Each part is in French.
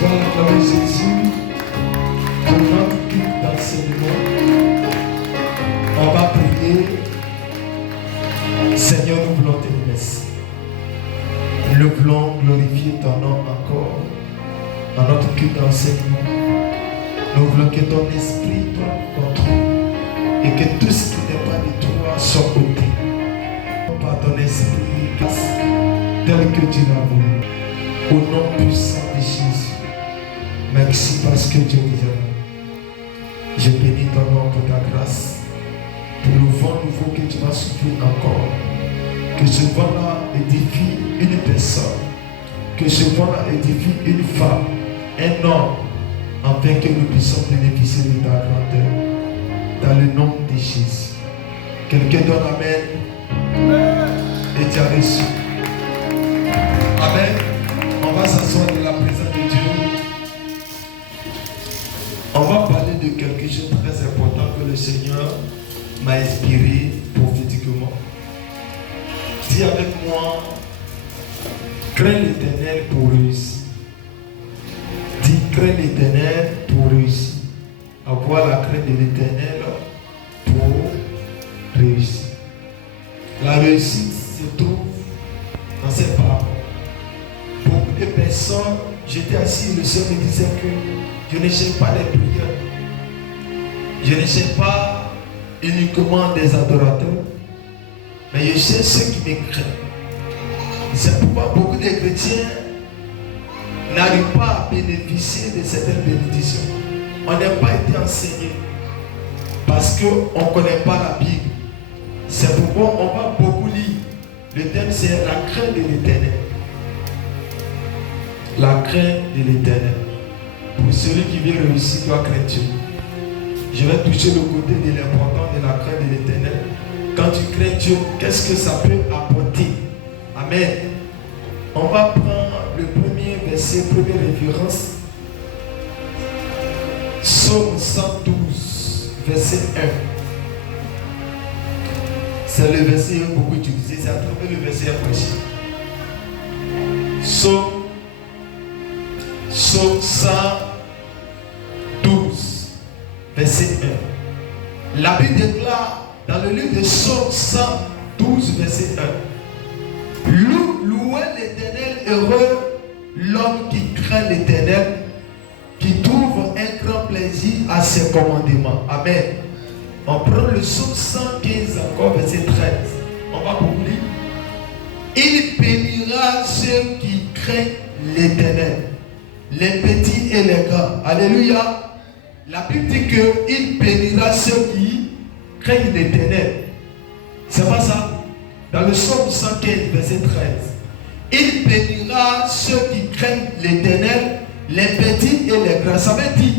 vas acclamer Jésus pour notre culte d'enseignement. On va prier. Seigneur, nous voulons te remercier. Nous voulons glorifier ton nom encore dans notre culte d'enseignement. Nous voulons que ton esprit prenne contrôle et que tout ce qui n'est pas de toi soit ôté par ton esprit tel que tu l'as voulu. Au nom puissant de Jésus. Merci parce que Dieu nous aime. Je bénis ton nom pour ta grâce. Pour le vent nouveau que tu vas souffler encore. Que ce vent-là édifie une personne. Que ce vent-là édifie une femme, un homme, afin que nous puissions bénéficier de ta grandeur. Dans le nom de Jésus. Quelqu'un donne Amen. Et tu as reçu. Amen. On va s'asseoir dans la présence de Dieu. On va parler de quelque chose de très important que le Seigneur m'a inspiré prophétiquement. Dis avec moi, crains l'Éternel pour réussir. Dis, crains l'Éternel pour réussir. Avoir la crainte de l'Éternel pour réussir. La réussite se trouve dans cette parole. Beaucoup de personnes, j'étais assis, le Seigneur me disait que je ne cherche pas les prières. Je ne cherche pas uniquement des adorateurs, mais je cherche ceux qui me craignent. C'est pourquoi beaucoup de chrétiens n'arrivent pas à bénéficier de certaines bénédictions. On n'a pas été enseigné parce qu'on ne connaît pas la Bible. C'est pourquoi on va beaucoup lire. Le thème c'est la crainte de l'Éternel. La crainte de l'Éternel. Pour celui qui veut réussir doit craindre Dieu. Je vais toucher le côté de l'importance de la crainte de l'Éternel. Quand tu crains Dieu, qu'est-ce que ça peut apporter? Amen. On va prendre le premier verset, première référence. Psaume 112, verset 1. C'est le verset beaucoup utilisé, c'est à travers le verset approché. Psaume 112, verset 1. La Bible déclare dans le livre de Psaume 112, verset 1. Louez l'Éternel, heureux l'homme qui craint l'Éternel, qui trouve un grand plaisir à ses commandements. Amen. On prend le psaume 115 encore, verset 13. On va beaucoup lire. Il bénira ceux qui craignent l'Éternel, les petits et les grands. Alléluia. La Bible dit qu'il bénira ceux qui craignent l'Éternel. C'est pas ça? Dans le psaume 115, verset 13. Il bénira ceux qui craignent l'Éternel, les petits et les grands. Ça veut dire,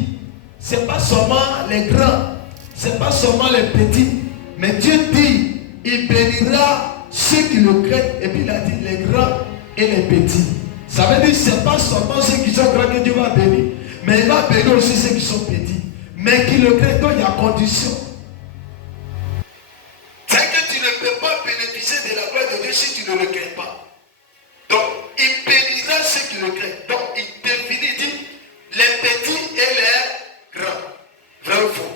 c'est pas seulement les grands, c'est pas seulement les petits, mais Dieu dit, il bénira ceux qui le craignent, et puis il a dit les grands et les petits. Ça veut dire, c'est pas seulement ceux qui sont grands que Dieu va bénir, mais il va bénir aussi ceux qui sont petits, mais qui le craignent. Donc il y a condition. C'est que tu ne peux pas bénéficier de la gloire de Dieu si tu ne le crains pas. Donc, il bénira ceux qui le craignent. Donc, il définit, il dit, les petits et les grands. Vrai ou faux?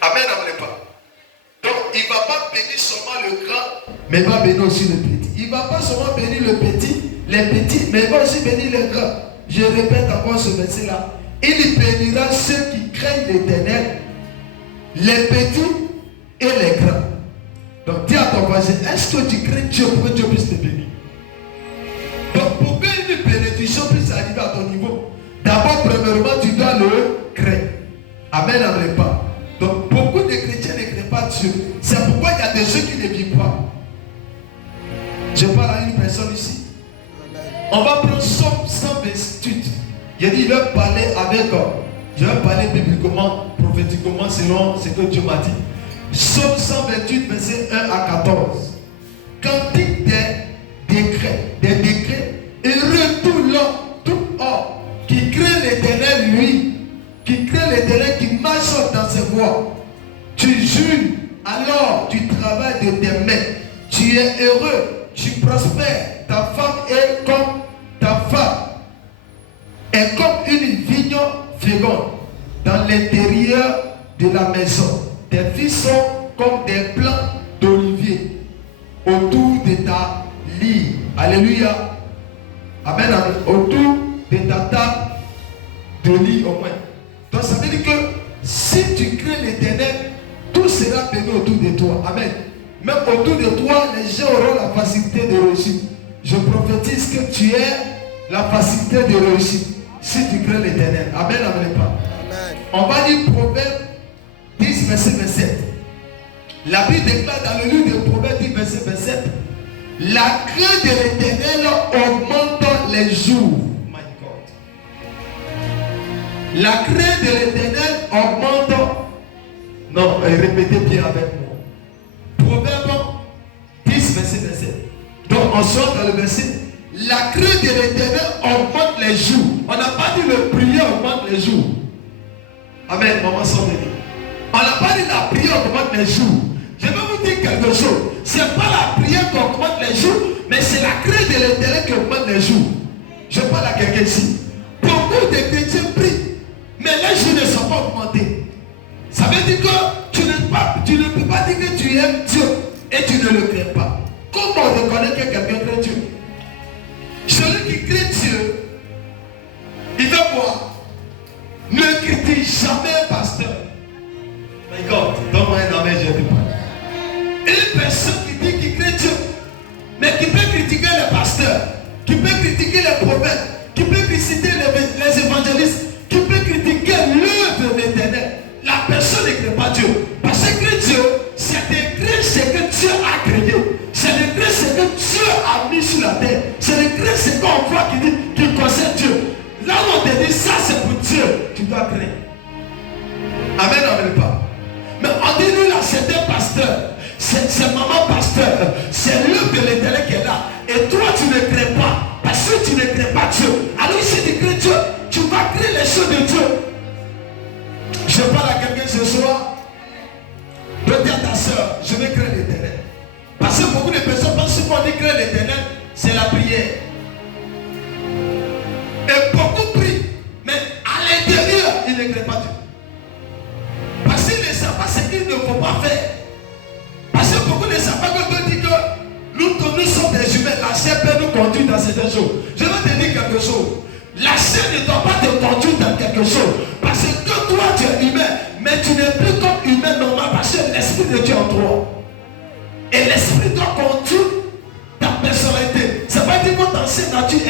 Amen, n'amenez pas. Donc, il ne va pas bénir seulement le grand, mais il va bénir aussi le petit. Il ne va pas seulement bénir le petit, les petits, mais il va aussi bénir les grands. Je répète encore ce verset-là. Il bénira ceux qui craignent l'Éternel, les petits et les grands. Donc, dis à ton voisin, est-ce que tu crains Dieu pour que Dieu puisse te bénir? Donc, pour qu'une bénédiction puisse arriver à ton niveau, d'abord, premièrement, tu dois le craindre. Amen, n'aimez pas. Donc, beaucoup de chrétiens ne craignent pas Dieu. C'est pourquoi il y a des gens qui ne vivent pas. Je parle à une personne ici. On va prendre Psaume 128. Il dit, il va parler avec, je vais parler bibliquement, prophétiquement, selon ce que Dieu m'a dit. Psaume 128, verset 1 à 14. Cantique des décrets, heureux tout l'homme, tout homme, qui craint l'Éternel, lui, qui craint l'Éternel, qui marche dans ses voies. Tu jures, alors tu travailles de tes mains. Tu es heureux, tu prospères. Ta femme est comme ta femme. Seconde, dans l'intérieur de la maison, tes fils sont comme des plants d'olivier autour de ta lit. Alléluia. Amen, amen. Autour de ta table de lit au moins. Donc ça veut dire que si tu crains l'Éternel, tout sera béni autour de toi. Amen. Même autour de toi, les gens auront la facilité de réussir. Je prophétise que tu aies la facilité de réussir si tu crains l'Éternel. Amen, amen, pas. Amen. On va lire Proverbe 10, verset 27. La Bible déclare dans le livre de Proverbe 10, verset 27, la crainte de l'Éternel augmente les jours. My God. La crainte de l'Éternel augmente. Non, répétez bien avec moi. Proverbe 10, verset 27. Donc on sort dans le verset. La crainte de l'Éternel augmente les jours. On n'a pas dit le prière augmente les jours. Amen, maman s'en venir. On n'a pas dit la prière augmente les jours. Je vais vous dire quelque chose. Ce n'est pas la prière qui augmente les jours, mais c'est la crainte de l'Éternel qui augmente les jours. Je parle à quelqu'un ici. Beaucoup de chrétiens prient, mais les jours ne sont pas augmentés. Ça veut dire que tu ne peux pas dire que tu aimes Dieu et tu ne le crains pas. Comment on reconnaît que quelqu'un craint Dieu? Celui qui craint Dieu, il fait quoi? Ne critique jamais un pasteur. My God, donne-moi un amen, je dis pas. Une personne qui dit qu'il craint Dieu, mais qui peut critiquer les pasteurs, qui peut critiquer les prophètes, qui peut critiquer les évangélistes, qui peut critiquer l'œuvre de l'Éternel, la personne ne craint pas Dieu. Parce que Dieu, c'est de craindre ce que Dieu a créé. C'est de craindre ce que Dieu a mis sur la terre. C'est de craindre ce qu'on voit qui concerne Dieu. Là où on te dit ça c'est pour Dieu, tu dois craindre. Amen, amen pas. Mais on dit nous là, c'est un pasteur. C'est maman pasteur. C'est l'œuvre de l'Éternel qui est là. Et toi tu ne crains pas. Parce que tu ne crains pas Dieu. Alors si tu crains Dieu, tu vas craindre les choses de Dieu. Je parle à quelqu'un ce soir. Peut-être à ta soeur, je vais craindre l'Éternel. Parce que beaucoup de personnes pensent que qu'on dit craindre l'Éternel, c'est la prière. Et beaucoup prient, mais à l'intérieur, ils ne craignent pas Dieu. Parce qu'ils ne savent pas ce qu'il ne faut pas faire. Parce que beaucoup ne savent pas que Dieu dit que nous sommes des humains. La chair peut nous conduire dans certaines choses. Je vais te dire quelque chose. La chair ne doit pas te conduire dans quelque chose. Parce que toi, tu es humain. Mais tu n'es plus comme humain normal. Parce que l'Esprit de Dieu en toi. Et l'Esprit doit conduire ta personnalité. Ça veut dire que ton ancienne nature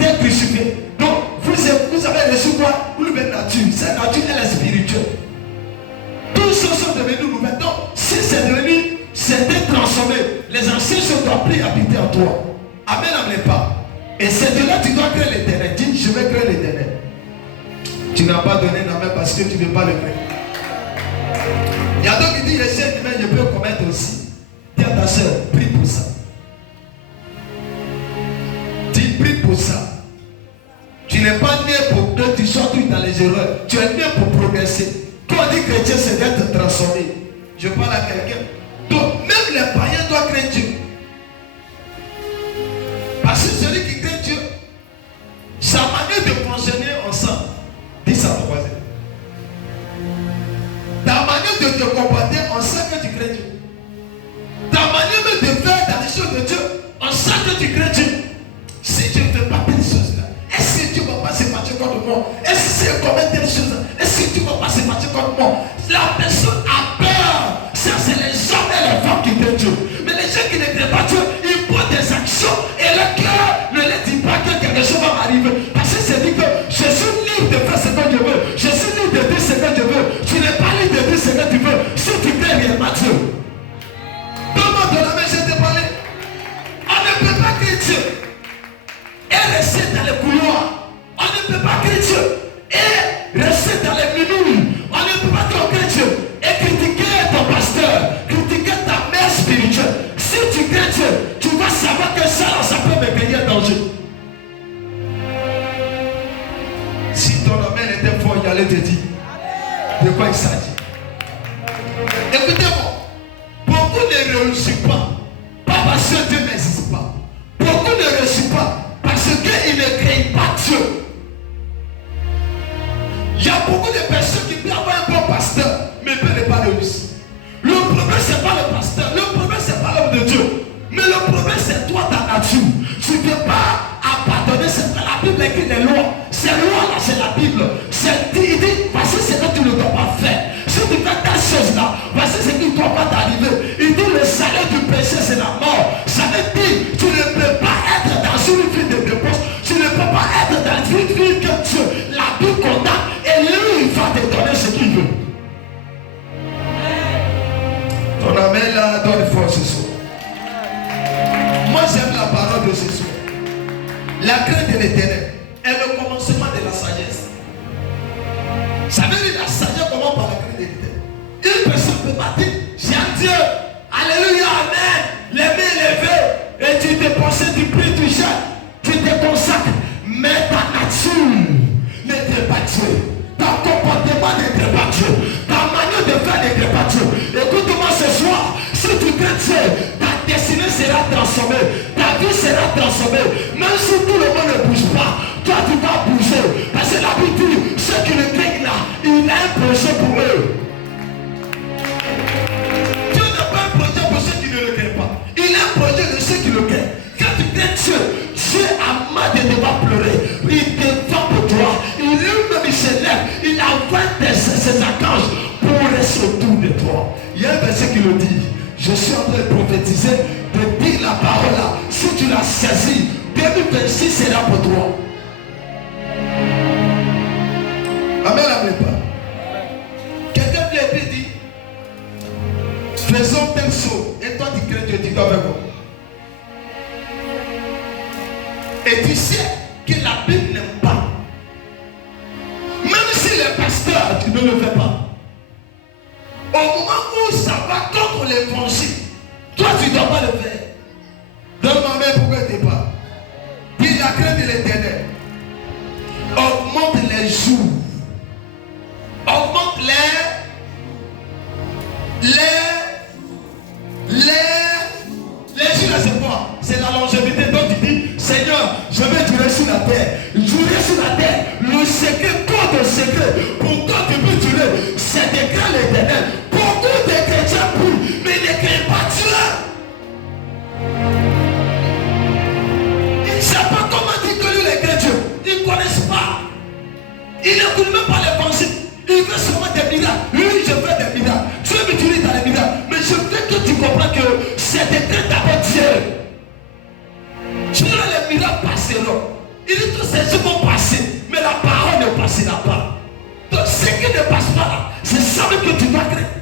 est crucifiée. Donc, vous avez reçu quoi? Une nouvelle nature. Cette nature, elle est spirituelle. Toutes choses sont devenues nouvelles. Donc, si c'est devenu, c'est transformé. Les anciennes choses doivent plus habiter en toi. Amen, amen pas. Et c'est de là que tu dois créer l'Éternel. Dis, je vais créer l'Éternel. Tu n'as pas donné un amen parce que tu ne veux pas le créer. Il y a d'autres qui disent, les chaînes humaines, je peux commettre aussi. Dis à ta soeur, prie pour ça. Dis, prie pour ça. Tu n'es pas né pour que tu sois tout dans les erreurs. Tu es né pour progresser. Quand on dit chrétien, c'est d'être transformé. Je parle à quelqu'un. Donc, même les païens doivent craindre Dieu. Parce que celui qui craint Dieu, sa manière de fonctionner ensemble, dis ça à ton voisin. Ta manière de te comporter, on sait que tu crains Dieu. Ta manière de faire dans les choses de Dieu, on sait que tu crains Dieu. Si tu ne fais pas telles choses-là, est-ce que Dieu ne va pas se battre contre moi? Est-ce que c'est commettre telles choses? Est-ce que Dieu ne va pas se battre contre moi? La personne a peur. Ça, c'est les hommes et les femmes qui craignent Dieu. Mais les gens qui ne craignent pas Dieu, ils posent des actions et le cœur ne les dit pas que quelque chose va m'arriver. Parce que c'est dit que je suis libre de faire ce que je veux. Je suis libre de dire ce que je veux. Tu n'es pas libre de dire ce que tu veux. Si tu crées réellement Dieu. Donne-moi de la main, je t'ai parlé. On ne peut pas créer Dieu et rester dans les couloirs. On ne peut pas créer Dieu et rester dans les minouilles. On ne peut pas créer Dieu et critiquer ton pasteur, critiquer ta mère spirituelle. Si tu crées Dieu, tu vas savoir que ça peut me payer un danger. Si ton amen était fort, il allait te dire de quoi il s'agit. Écoutez-moi, beaucoup ne réussissent pas parce que Dieu n'existe pas. Beaucoup ne réussissent pas parce qu'ils ne créent pas Dieu. Il y a beaucoup écrit les lois. Ces lois-là, c'est la Bible. Il dit, voici ce que tu ne dois pas faire. Si tu fais telle chose-là, voici ce qui ne doit pas t'arriver. Il dit, le salaire du péché, c'est la mort. Ça veut dire, tu ne peux pas être dans une vie de dépense. Tu ne peux pas être dans une vie que Dieu, la Bible condamne. Et lui, il va te donner ce qu'il veut. Ton amen là, donne force ce soir. Moi, j'aime la parole de ce soir. La crainte de l'Éternel est le commencement de la sagesse. Ça veut dire la sagesse commence par la crainte de l'Éternel. Une personne ne peut pas dire, j'aime Dieu, alléluia, amen, les mains levées, et tu te possèdes du prix du jeûne, tu te consacres, mais ta nature n'était pas Dieu. Ton comportement n'était pas Dieu. Ta manière de faire n'était pas Dieu. Écoute-moi ce soir, si tu crains Dieu, ta destinée sera transformée, ta vie sera transformée. Même si tout le monde ne bouge pas, toi tu vas bouger. Parce que la Bible dit, ceux qui le craignent là, il a un projet pour eux. Dieu n'a pas un projet pour ceux qui ne le craignent pas. Il a un projet de ceux qui le craignent. Quand tu crains Dieu, Dieu a marre de devoir pleurer. Il te vend pour toi. Il lui-même il se lève. Il envoie ses archanges pour rester autour de toi. Il y a un verset qui le dit. Je suis en train de prophétiser, de dire la parole là. Si tu l'as saisie, 2026 sera pour toi. Amen, amen pas. Quelqu'un vient et dit, faisons telle chose. Et toi tu crains Dieu, tu dois faire quoi? Et tu sais que la Bible n'aime pas. Même si le pasteur, tu ne le fais pas. Au moment où ça va contre l'évangile, toi tu ne dois pas le faire. Donne-moi main pourquoi tu n'es pas. Puis la crainte de l'Éternel augmente les jours. Augmente les jours, c'est quoi? C'est la longévité. Donc tu dis, Seigneur, je vais durer sur la terre. Durer sur la terre. Le secret, quoi de secret? Pourquoi tu peux durer? C'est de craindre l'Éternel. Beaucoup de chrétiens prient, mais ne craignent pas Dieu. Ils ne savent pas comment dire que lui les chrétiens. Ils ne connaissent pas. Ils n'écoutent même pas les pensées. Il veut seulement des miracles. Oui, je veux des miracles. Dieu m'utilise dans les miracles. Mais je veux que tu comprennes que c'est de craindre d'abord Dieu. Tu vois, les miracles passeront. Il dit tous ces jours vont passer. Mais la parole ne passera pas. Donc ce qui ne passe pas là, c'est ça même que tu dois craindre.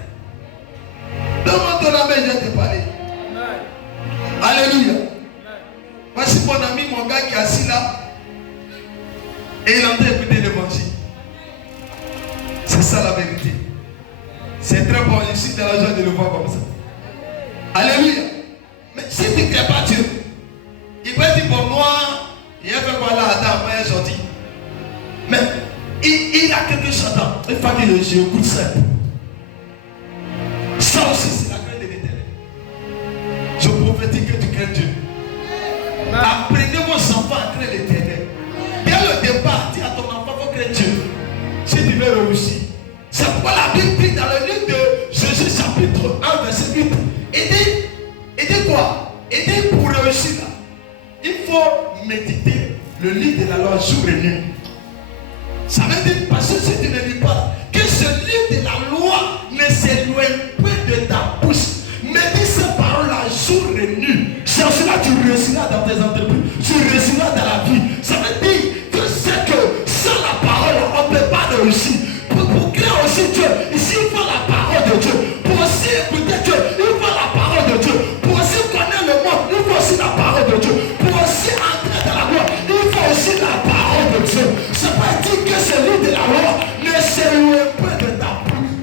Donne-moi ton ami, je vais te parler. Alléluia. Voici mon ami, mon gars qui est assis là. Et il est en train d'écouter l'évangile. C'est ça la vérité. C'est très bon. Je suis dans la joie de le voir comme ça. Alléluia. Mais si tu ne crées pas Dieu, il peut dire pour moi, il a fait quoi là, attends, moi il est sorti. Mais il a quelque chose à il faut que j'écoute ça. Ça aussi, c'est la crainte de l'Éternel. Je prophétise que tu crains Dieu. Apprenez vos enfants à craindre l'Éternel. Dès le départ, dis à ton enfant, il faut craindre Dieu. Si tu veux réussir. C'est pourquoi la Bible dit dans le livre de Jésus chapitre 1 verset 8. Il dit quoi? Il dit pour réussir là, il faut méditer le livre de la loi jour et nuit. Ça veut dire parce que si tu ne lis pas, que ce livre de la loi ne s'éloigne pas de ta bouche. Médite ces paroles là jour et nuit. Sans cela tu réussiras dans tes entreprises, tu réussiras dans la vie. Ça veut dire que c'est que sans la parole on ne peut pas réussir. Pour créer aussi Dieu, ici il faut la parole de Dieu. Pour aussi écouter Dieu, il faut la parole de Dieu. Pour aussi connaître le monde, il faut aussi la parole de Dieu. Pour aussi entrer dans la loi, il faut aussi la parole de Dieu. Ça veut dire que celui de la loi ne s'éloigne pas de ta bouche.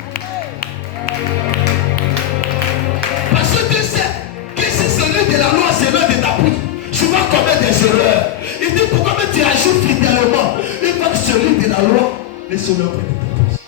Parce que tu sais que si celui de la loi s'éloigne de ta bouche, tu vas commettre des erreurs. Il dit pourquoi tu agis fidèlement. Il faut que celui de la loi ne s'éloigne pas de ta bouche.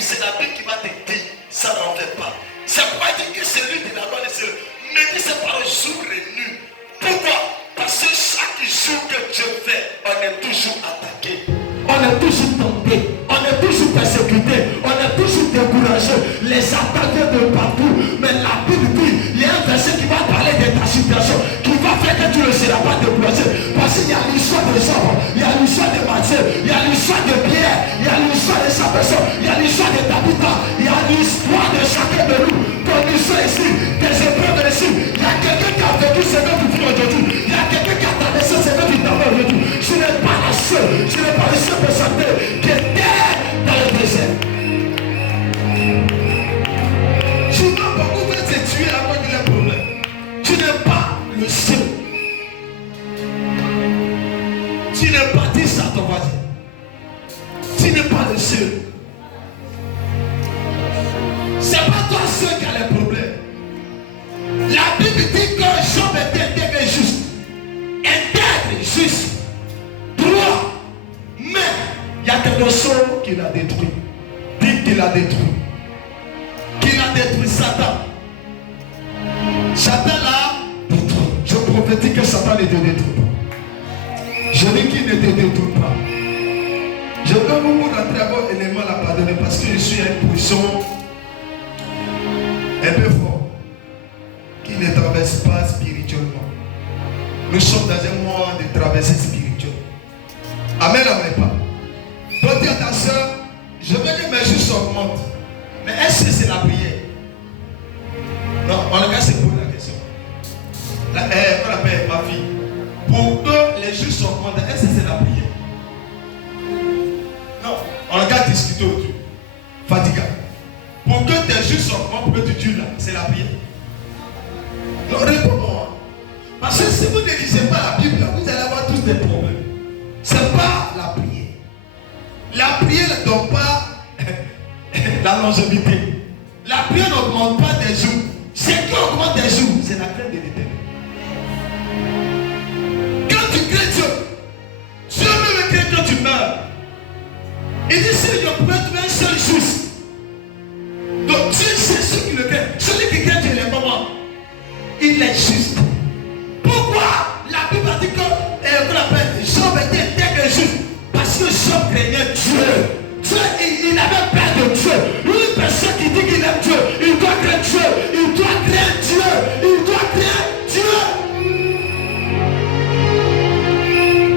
C'est la Bible qui va te dire, ça n'en fait pas. C'est pourquoi il dit que celui de la loi ne se médite ses paroles jour et nuit. Pourquoi? Parce que chaque jour que Dieu fait, on est toujours attaqué. On est toujours tombé. On est toujours persécuté. On est toujours découragé. Les attaques de partout. Mais la Bible dit, il y a un verset qui va parler de ta situation, qui va faire tu ne seras pas découragé. Parce qu'il y a l'histoire des hommes, il y a l'histoire de Matthieu, il y a l'histoire de Pierre, il y a l'histoire de sa personne, il y a l'histoire de Tabitha, il y a l'histoire de chacun de nous. Ton histoire ici, des épreuves ici. Il y a quelqu'un qui a vécu ce que tu vis aujourd'hui. Il y a quelqu'un qui a traversé ce que tu t'avais aujourd'hui. Je n'ai pas la seule, je n'ai pas le seul personne qui était dans le désert. Tu vas beaucoup faire te tuer avant qu'il ait un problème. Tu n'es pas le seul. Tu n'es pas dit ça à ton voisin. Tu n'es pas le seul. C'est pas toi seul qui a les problèmes. La Bible dit que Job était intègre et juste. Intègre, juste. Droit. Mais il y a quelque chose qu'il a détruit. Dit qu'il a détruit. Qu'il a détruit Satan. Satan l'a détruit. Je prophétise que Satan ne te détruit pas. Je dis qu'il ne te détruit pas. Je dois vous rentrer à bon élément à pardonner parce que je suis à une position un peu fort qui ne traverse pas spirituellement. Nous sommes dans un mois de traversée spirituelle. Amen, amen pas. Donc dis à ta soeur, je veux que mes jours s'augmentent. Mais est-ce que c'est la prière? Non, en tout cas c'est pour la question. On appelle ma fille. Pour que les jours s'augmentent, est-ce que c'est la prière? Non, on regarde discuter autour. Fatigant. Pour que tes jours s'augmentent, pour que tu tues là, c'est la prière. Non, réponds-moi. Parce que si vous ne lisez pas la Bible, vous allez avoir tous des problèmes. Ce n'est pas la prière. La prière ne donne pas la longévité. La prière n'augmente pas des jours. Ce qui augmente des jours, c'est la crainte de l'Éternel. Quand tu crains Dieu, Dieu même craint quand tu meurs. Il dit si je pouvais trouver un seul juste. Donc Dieu c'est ce qui le craint. Celui qui craint Dieu, il est comment? Il est juste. Pourquoi la Bible a dit que Job était intègre et juste? Parce que Job craignait Dieu. Dieu, il avait peur de Dieu. Une personne qui dit qu'il aime Dieu, il doit craindre Dieu. Il doit craindre Dieu. Il doit craindre Dieu.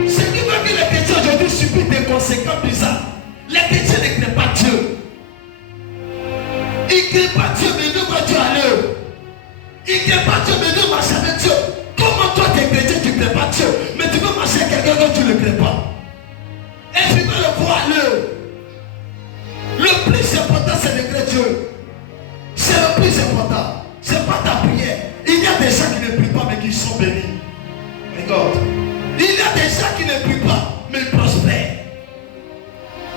Ce qui veut que les chrétiens aujourd'hui subissent des conséquences bizarres. Les chrétiens ne craignent pas Dieu. Ils ne craignent pas Dieu, mais nous voient Dieu à l'heure. Ils ne craignent pas Dieu, mais nous marchons avec Dieu. Comment toi tu es chrétien, tu ne craies pas Dieu, mais tu veux marcher avec quelqu'un dont tu ne craies pas? Et tu veux le voir à l'heure. Le plus important c'est de créer Dieu. C'est le plus important. Ce n'est pas ta prière. Il y a des gens qui ne prient pas mais qui sont bénis. Regarde. Il y a des gens qui ne prient pas mais ils prospèrent.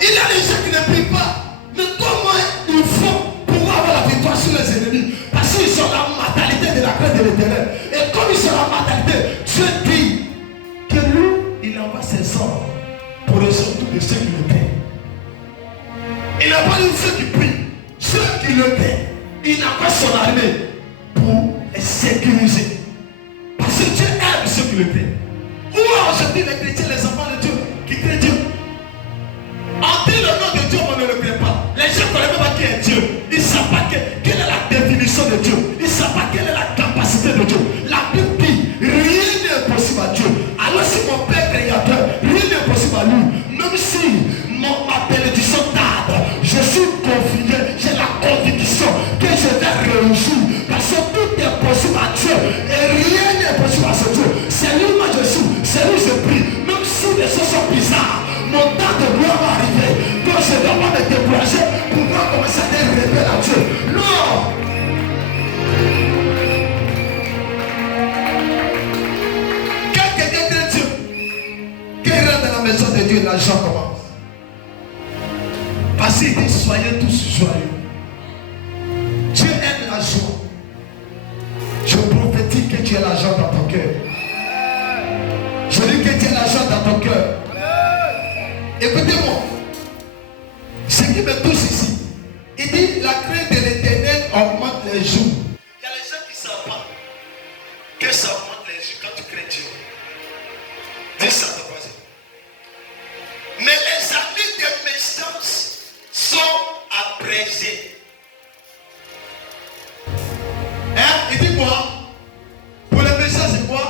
Il y a des gens qui ne prient pas. Mais comment ils font pour avoir la victoire sur les ennemis? Parce qu'ils ont la mentalité de la crainte de l'Éternel. Et comme ils ont la mentalité, Dieu dit que lui, il envoie ses hommes pour résoudre tous ceux qui le craignent. Il n'a pas dit ceux qui prient, ceux qui le craignent. Il envoie son armée pour les sécuriser. Parce que Dieu aime ceux qui le craignent. Où aujourd'hui les chrétiens, les enfants de Dieu qui craignent Dieu? En dit le nom de Dieu, on ne le crée pas. Les gens ne connaissent même pas qui est Dieu. Ils ne savent pas quelle est la définition de Dieu. Ils ne savent pas quelle est la capacité de Dieu. La Bible dit, rien n'est impossible à Dieu. Alors si mon Père créateur, rien n'est impossible à lui. Même si ma bénédiction tarde, je suis confiné, j'ai la conviction que je vais réussir. Parce que tout est possible à Dieu. Et rien n'est impossible à ce Dieu. C'est lui moi je suis, c'est lui je prie. Même si les choses sont bizarres. Mon temps de gloire va arriver. Donc je ne dois pas me décourager pour pouvoir commencer à être rebelle à Dieu. Non. Quand quelqu'un craint Dieu, quand il rentre dans la maison de Dieu, l'argent commence. Parce qu'il dit soyez tous joyeux. Dieu aime la joie. Je prophétise que tu as l'argent dans ton cœur. Je dis que tu as l'argent dans ton cœur. Écoutez-moi, ce qui me touche ici, il dit la crainte de l'Éternel augmente les jours. Il y a les gens qui ne savent pas que ça augmente les jours quand tu crains Dieu. Dis ça à ton voisin. Mais les années de méchance sont abrégées. Hein? Il dit quoi? Pour les méchants, c'est quoi?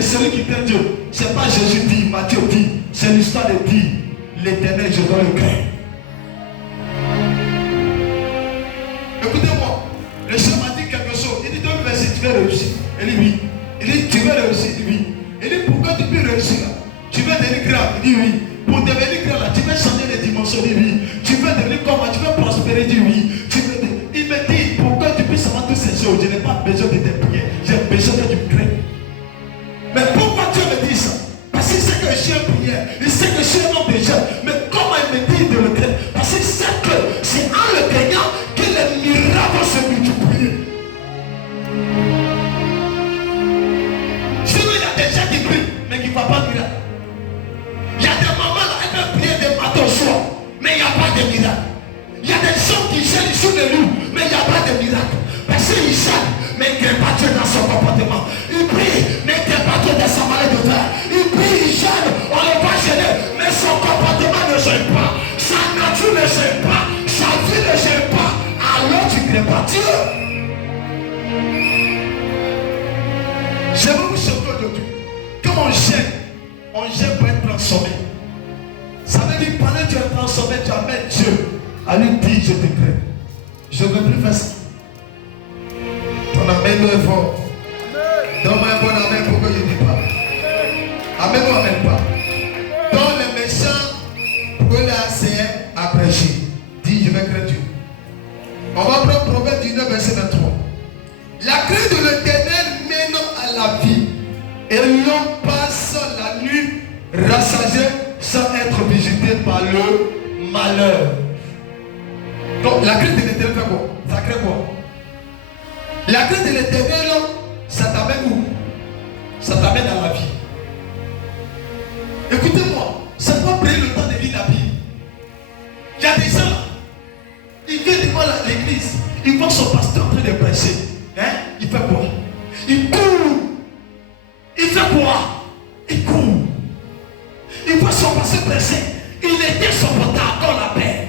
que celui qui craint Dieu, ce n'est pas Jésus dit, Matthieu dit, c'est l'histoire de dire, l'Éternel, je dois le craindre. Écoutez-moi, le chef m'a dit quelque chose. Il dit, donc vas-y, tu vas réussir. Il dit oui. Il dit, tu vas réussir. Il dit oui. Il dit, pourquoi tu peux réussir là? Tu vas devenir grand. Il dit oui. Pour devenir grand là, tu vas changer les dimensions. Il dit oui. Tu vas devenir comment? Tu vas prospérer. Il dit oui. Il me dit, pourquoi tu peux savoir toutes ces choses? Je n'ai pas besoin de tes prières. J'ai besoin que tu me crains. Mais pourquoi Dieu me dit ça? Parce qu'il sait que je suis un prière. Il sait que je suis un homme de Dieu. Mais comment il me dit de le craindre? Parce qu'il sait que c'est en le craignant que les miracles vont se multiplier. Sinon, il y a des gens qui prient, mais qui ne font pas de miracle. Il y a des mamans là, elles peuvent prier des matin au soir, mais il n'y a pas de miracle. Il y a des gens qui gênent sous les loups, mais il n'y a pas de miracle. Parce qu'ils gênent, mais ils ne craignent pas Dieu dans son comportement. Ils prient, mais ils ne craignent pas Dieu dans sa manière de faire. Ils prient, ils gênent, on ne va gêner, mais son comportement ne gêne pas. Sa nature ne gêne pas, sa vie ne gêne pas. Alors tu ne crains pas Dieu. Je veux vous sauver aujourd'hui. Quand on gêne pour être transformé. Ça veut dire pendant que tu es transformé, tu amènes Dieu à lui dire, je te crains. Je ne veux plus faire ça. Ton amène est fort. Donne-moi un bon amène pour que je ne dis pas. Amène ou amène pas. Dans les méchants, pour les ACR à prêcher. Dis, je vais craindre Dieu. On va prendre Proverbe 19, verset 23. La crainte de l'Éternel mène à la vie. Et l'homme passe la nuit rassasié sans être visité par le malheur. Donc la crainte de l'Éternel fait quoi? Ça crée quoi? La crainte de l'Éternel, ça t'amène où? Ça t'amène à la vie. Écoutez-moi, c'est pas prier le temps de lire la Bible. Il y a des gens, ils viennent devant l'église, ils voient son pasteur en train de prêcher. Hein? Il fait quoi? Il court. Il fait quoi? Il court. Il voit son pasteur prêcher. Il était son porteur, encore la paix.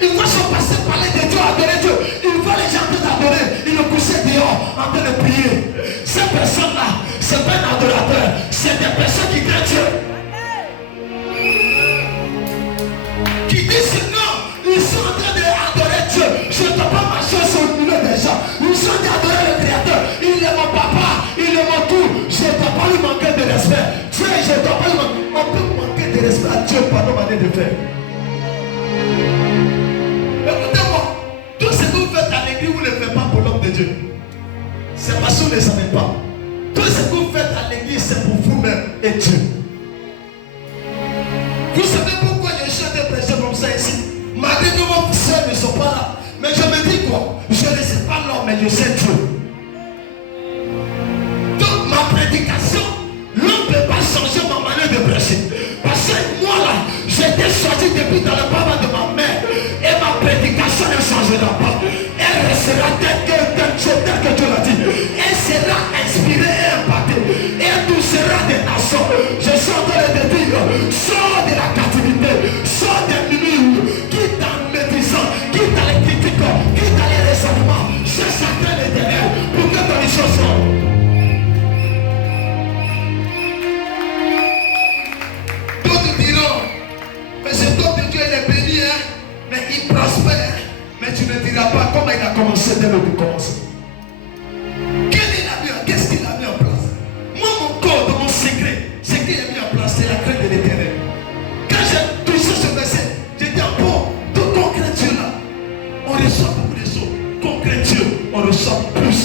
Il voit son pasteur parler de Dieu, adorer Dieu. Il voit les gens en train d'adorer. Il le poussait dehors en train de prier. Ces personnes-là, c'est pas un adorateur. C'est des personnes qui craignent Dieu. Qui disent non, ils sont en train d'adorer Dieu. Je ne peux pas marcher sur le milieu des gens. Ils sont en train d'adorer le Créateur. Il est mon papa, il est mon tout. Je ne dois pas lui manquer de respect. Dieu, je ne dois pas lui manquer. On peut manquer de respect à Dieu par nos manières de faire. Écoutez-moi, tout ce que vous faites à l'église, vous ne le faites pas pour l'homme de Dieu. C'est parce que vous ne le savez pas. Tout ce que vous faites à l'église, c'est pour vous-même et Dieu. Vous savez pourquoi je suis en train de prêcher comme ça ici? Malgré que vos soeurs ne sont pas là. Mais je me dis quoi? Je ne sais pas l'homme, mais je sais Dieu. Donc ma prédication, l'homme ne peut pas changer ma manière de prêcher. Parce que moi là, j'étais choisi depuis dans le baba de ma mère. Et ma prédication ne changera pas. Elle restera telle que Dieu l'a dit. Elle sera inspirée et impactée. Et elle touchera des nations. Je suis en train de te dire, sors de la captivité, sors des minuit, quitte en médisant, quitte à les critiques, quitte à les raisonnements. Cherche à faire l'Éternel pour que ton chose soit. D'autres diront, mais cet homme de Dieu il est béni, hein? Mais il prospère. Mais tu ne diras pas comment il a commencé dès le commencement. Qu'est-ce qu'il a mis en place? Moi, mon corps, mon secret, ce qu'il a mis en place, c'est la crainte de l'Éternel. Quand j'ai touché ce verset, j'ai dit, bon, tout qu'on craint Dieu là, on reçoit beaucoup de choses. Qu'on craint Dieu, on reçoit plus.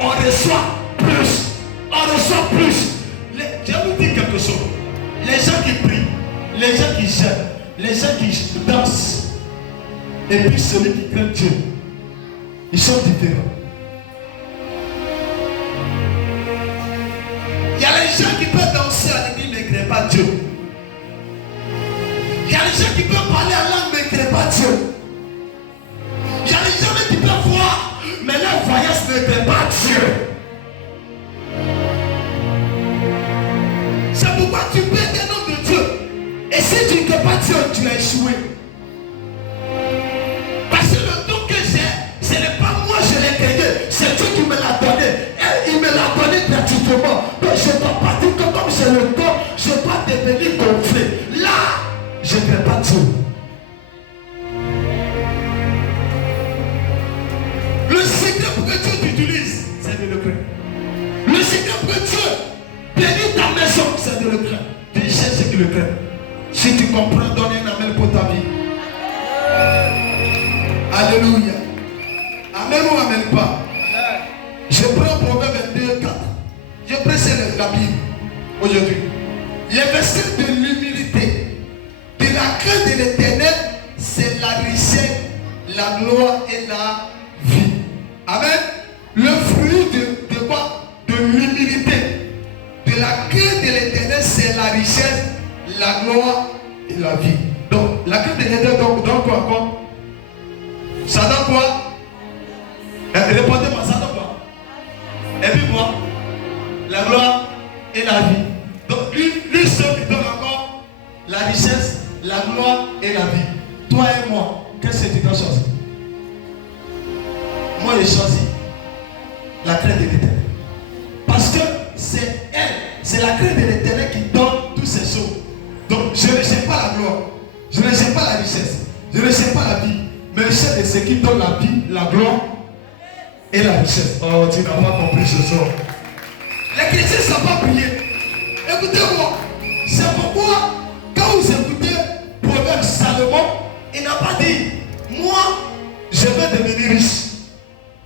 On reçoit plus. On reçoit plus. Je vais vous dire quelque chose. Les gens qui prient, les gens qui gênent, les gens qui dansent, et puis celui qui craint Dieu, ils sont différents. Il y a les gens qui peuvent danser à l'église mais ne craignent pas Dieu. Il y a les gens qui peuvent parler en langue mais ne craignent pas Dieu. Il y a les gens qui peuvent voir mais leur voyance ne craignent pas Dieu. C'est pourquoi tu peux être un homme de Dieu. Et si tu ne craignes pas Dieu, tu as échoué. Parce que le don que j'ai, ce n'est pas moi je l'ai gagné, c'est Dieu qui me l'a donné. Et il me l'a donné gratuitement. Donc je dois partir comme c'est le corps, je dois devenir gonflé. Là, je ne crée pas Dieu. Le secret pour que Dieu t'utilise, c'est de le craindre. Le secret pour que Dieu bénisse ta maison, c'est de le craindre. Tu cherches ceux qui le craignent. Si tu comprends, donne un amen pour ta vie. Alléluia. Amen ou amen pas. Je prends Proverbe 22, 4. Je presse la Bible aujourd'hui. Les versets de l'humilité, de la crainte de l'Éternel, c'est la richesse, la gloire et la vie. Amen. Le fruit de quoi? De l'humilité. De la crainte de l'Éternel, c'est la richesse, la gloire et la vie. Donc, la crainte de l'Éternel donne quoi encore? Ça donne quoi? Répondez-moi, ça donne quoi? Et puis quoi? La gloire et la vie. Donc, lui seul, il donne encore la richesse, la gloire et la vie. Toi et moi, qu'est-ce que tu dois choisir? Moi, j'ai choisi la crainte de l'Éternel. Parce que c'est elle, c'est la crainte de l'Éternel qui donne toutes ces choses. Donc, je ne cherche pas la gloire, je ne cherche pas la richesse, je ne cherche pas la vie, mais je cherche ce qui donne la vie, la gloire et la richesse. Oh, tu n'as pas compris ce soir. Les chrétiens ne savent pas prier. Écoutez-moi, c'est pourquoi, quand vous écoutez Proverbe Salomon, il n'a pas dit, moi, je vais devenir riche.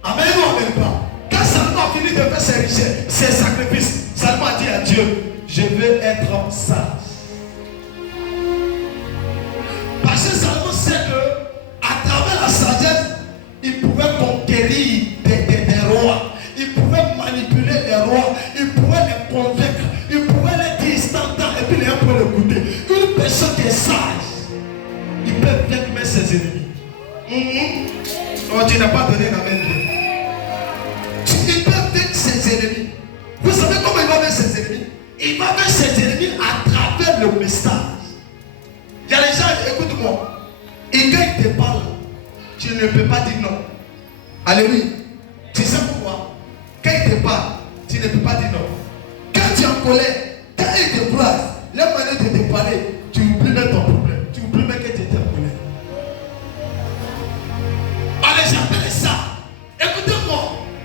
Amen ou amen pas. Quand Salomon a fini de faire ses richesses, ses sacrifices, Salomon a dit à Dieu, je veux être sage. Parce que Salomon sait que à travers la sagesse, il pouvait conquérir des rois, il pouvait manipuler les rois, il pouvait les convaincre, il pouvait les dire instantanément et puis les gens pouvaient l'écouter. Une personne qui est sage, il peut vaincre ses ennemis. Oh, tu n'as pas donné la main. Il peut vaincre ses ennemis. Vous savez comment il va vaincre ses ennemis? Il va vaincre ses ennemis à travers le message. Il y a des gens, écoute-moi, et quand il te parle, tu ne peux pas dire non. Alléluia. Tu sais pourquoi? Quand il te parle, tu ne peux pas dire non. Quand tu es en colère, quand il te place, la manière de te parler, tu oublies même ton problème. Tu oublies même que tu étais en colère. Allez, j'appelle ça. Écoutez-moi,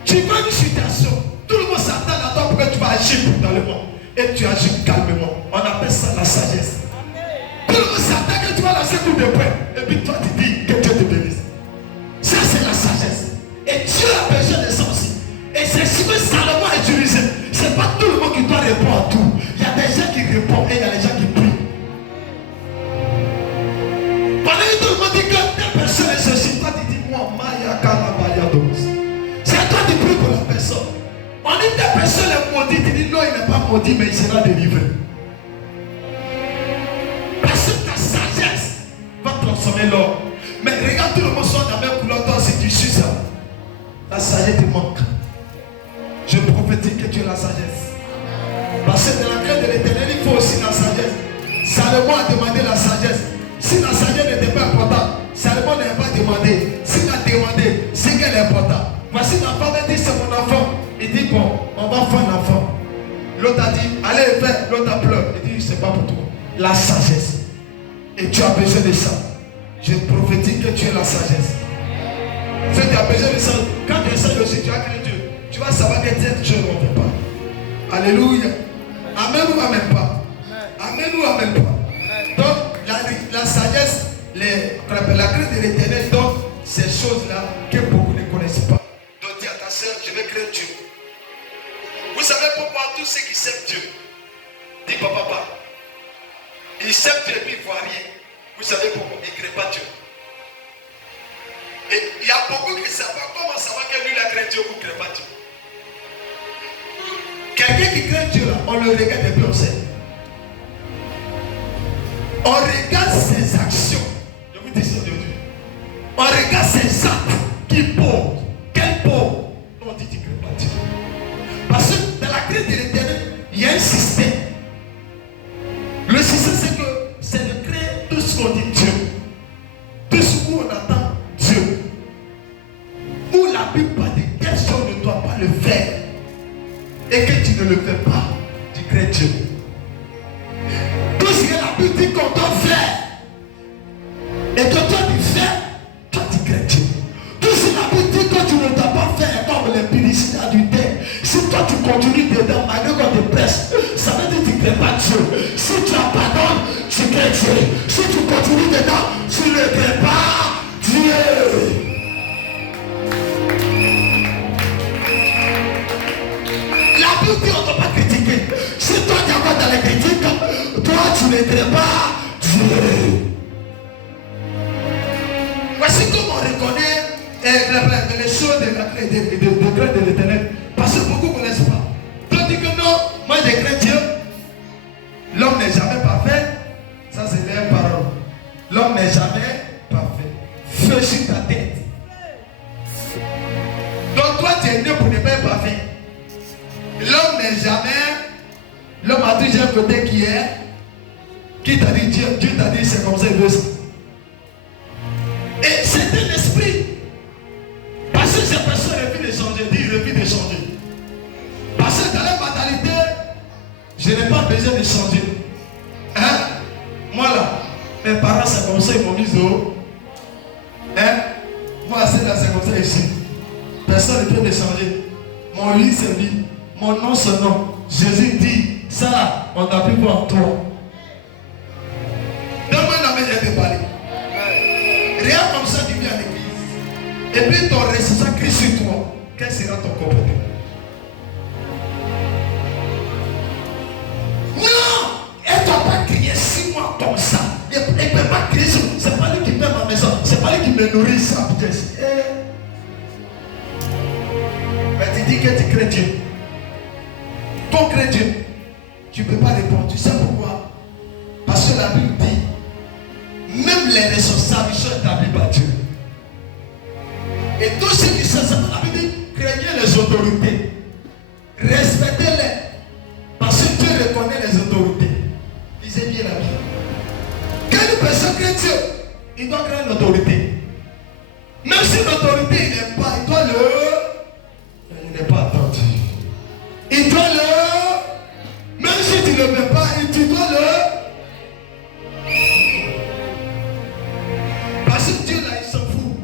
tu vois une situation, tout le monde s'attend à toi pour que tu vas agir brutalement. Et tu agis calmement. On appelle ça la sagesse. Tout le monde s'attend que tu vas lancer coup de poing. Et puis toi tu dis que Dieu te bénisse. Ça c'est la sagesse. Et Dieu a besoin de ça aussi. Et c'est ce que Salomon a utilisé. C'est pas tout le monde qui doit répondre à tout. Il y a des gens qui répondent et il y a des gens qui prient. Pendant que tout le monde dit que telle personne est ceci, toi tu dis moi, Maya Kalabaya Dos. C'est à toi de prier pour la personne. On dit telle personne est maudite, tu dis non, il n'est pas maudit, mais il sera délivré. Parce que ta sagesse va transformer l'homme. Mais regarde tout le monde soit dans la même couleur, toi si tu suis ça. La sagesse te manque. Je prophétise que tu as la sagesse. Parce que de la crainte de l'Éternel, il faut aussi la sagesse. Salomon a demandé la sagesse. Si la sagesse n'était pas importante, Salomon n'avait pas demandé. S'il a demandé, c'est qu'elle est importante. Voici l'enfant dit c'est mon enfant. Il dit bon, on va faire un enfant. L'autre a dit, allez faire, l'autre a pleuré. Il dit c'est pas pour toi. La sagesse. Et tu as besoin de ça. Je prophétise que tu as la sagesse. Si tu as besoin de ça, quand tu essaies aussi, tu as créé Dieu. Tu vas savoir que Dieu ne fait pas. Alléluia. Amen ou amen pas. Amen ou amen pas. Donc, la sagesse, la crainte de l'Éternel donne ces choses-là que beaucoup ne connaissent pas. Donc, dis à ta soeur, je vais créer Dieu. Vous savez pourquoi tous ceux qui s'aiment Dieu, dis papa, ils s'aiment Dieu et puis ils ne voient rien. Vous savez pourquoi? Ils ne créent pas Dieu. Et il y a beaucoup qui ne savent pas comment savoir que lui il a créé Dieu ou ne crée pas Dieu. Quelqu'un qui crée Dieu là, on le regarde et puis on sait. On regarde ses actions. Je vous dis ça aujourd'hui. On regarde ses actes. Qui pose? Quel pose? On dit qu'il ne crée pas Dieu. Parce que dans la crainte de l'Éternel, il y a un système. Le système c'est que c'est de créer tout ce qu'on dit Dieu. Tout ce qu'on attend Dieu. Où la Bible parle de quelle chose ne doit pas le faire. Et que tu ne le fais pas. crées Dieu. Tout ce que la Bible dit qu'on doit faire, et que toi tu fais, toi tu crées Dieu. Tout ce que la Bible dit que tu ne dois pas faire, comme l'impudicité adultère, si toi tu continues dedans, malgré qu'on te presse, ça veut dire que tu ne crées pas Dieu. Si tu abandonnes, tu crées Dieu. Si tu continues dedans, tu ne crées pas Dieu. La Bible dit on ne doit pas critiquer. Si toi tu es encore dans les critiques, toi tu ne crées pas Dieu. Voici comment on reconnaît les choses de la crainte de l'éternel. Parce que beaucoup ne connaissent pas. Toi tu dis que non, moi je crains Dieu. L'homme n'est jamais parfait. Ça c'est leur parole. L'homme n'est jamais parfait. Feu sur ta tête. Donc toi tu es né pour ne pas être parfait. L'homme n'est jamais. L'homme a toujours un côté qui t'a dit Dieu t'a dit c'est comme ça il veut ça. Et c'est un esprit. Parce que ces personnes refusent de changer. Dis refusent de changer. Parce que dans la mentalité, je n'ai pas besoin de changer. Hein? Moi là, mes parents c'est comme ça, ils m'ont mis au. Hein? Moi c'est là, c'est comme ça ici. Personne ne peut me changer. Mon lit c'est vie. Mon nom c'est nom. Jésus dit, ça, on a pu voir toi. Donne-moi la main de te parler. Rien comme ça, tu viens à l'église. Et puis ton ressuscité Christ sur toi. Quel sera ton comportement? Non! Elle ne doit pas crier 6 mois comme ça. Elle ne peut pas crier. Ce n'est pas lui qui paie ma maison. Ce n'est pas lui qui me nourrit ça. Mais tu dis que tu crées Dieu. Ton crée Dieu. Tu ne peux pas répondre. Tu sais pourquoi? Parce que la Bible dit, même les responsables sont établis par Dieu. Et tous ceux qui sont établis, la Bible dit, craignez les autorités. Respectez-les. Parce que Dieu reconnaît les autorités. Lisez bien la Bible. Quand une personne crée Dieu, il doit créer une autorité. Même si l'autorité il n'est pas, il doit il n'est pas attendu. Il doit même si tu ne le veux pas, tu dois parce que Dieu là, il s'en fout.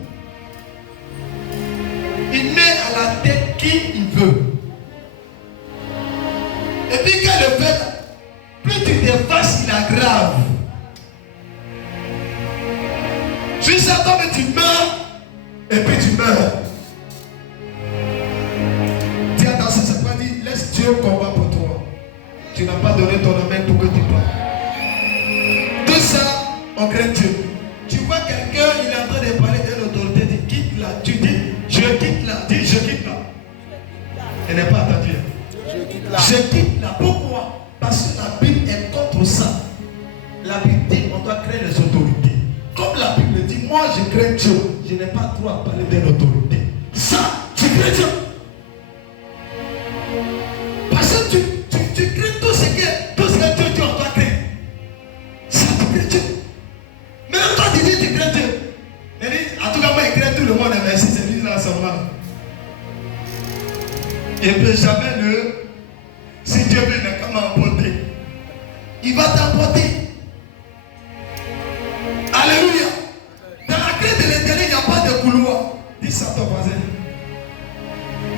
Il met à la tête qui il veut. Et puis quand le fait, plus tu dépasses, il aggrave. Jusqu'à temps que tu meurs, et puis tu meurs. Dis attention, c'est pas dit, laisse Dieu combattre pour toi. Tu n'as pas donné ton amen pour que tu parles. Tout ça, on craint Dieu. Tu vois quelqu'un, il est en train de parler de l'autorité, tu quittes là. Tu dis, je quitte là. Dis, je quitte là. Elle n'est pas attendue. Je quitte là. Pourquoi? Parce que la Bible est contre ça. La Bible dit, on doit créer les autorités. Comme la Bible dit, moi je crains Dieu. Je n'ai pas le droit de parler d'une autorité. Ça, tu crains Dieu. Parce que tu crées tout ce que Dieu dit, on doit créer. Ça, tu crées Dieu. Mais même toi, tu dis, tu crées Dieu. Il dit, en tout cas, moi, il crée tout le monde, mais si c'est lui là seulement. Il ne peut jamais si Dieu veut, il n'est pas m'emporter. Il va t'emporter. Alléluia. Dans la crainte de l'éternel, il n'y a pas de couloir. Dis ça à ton voisin.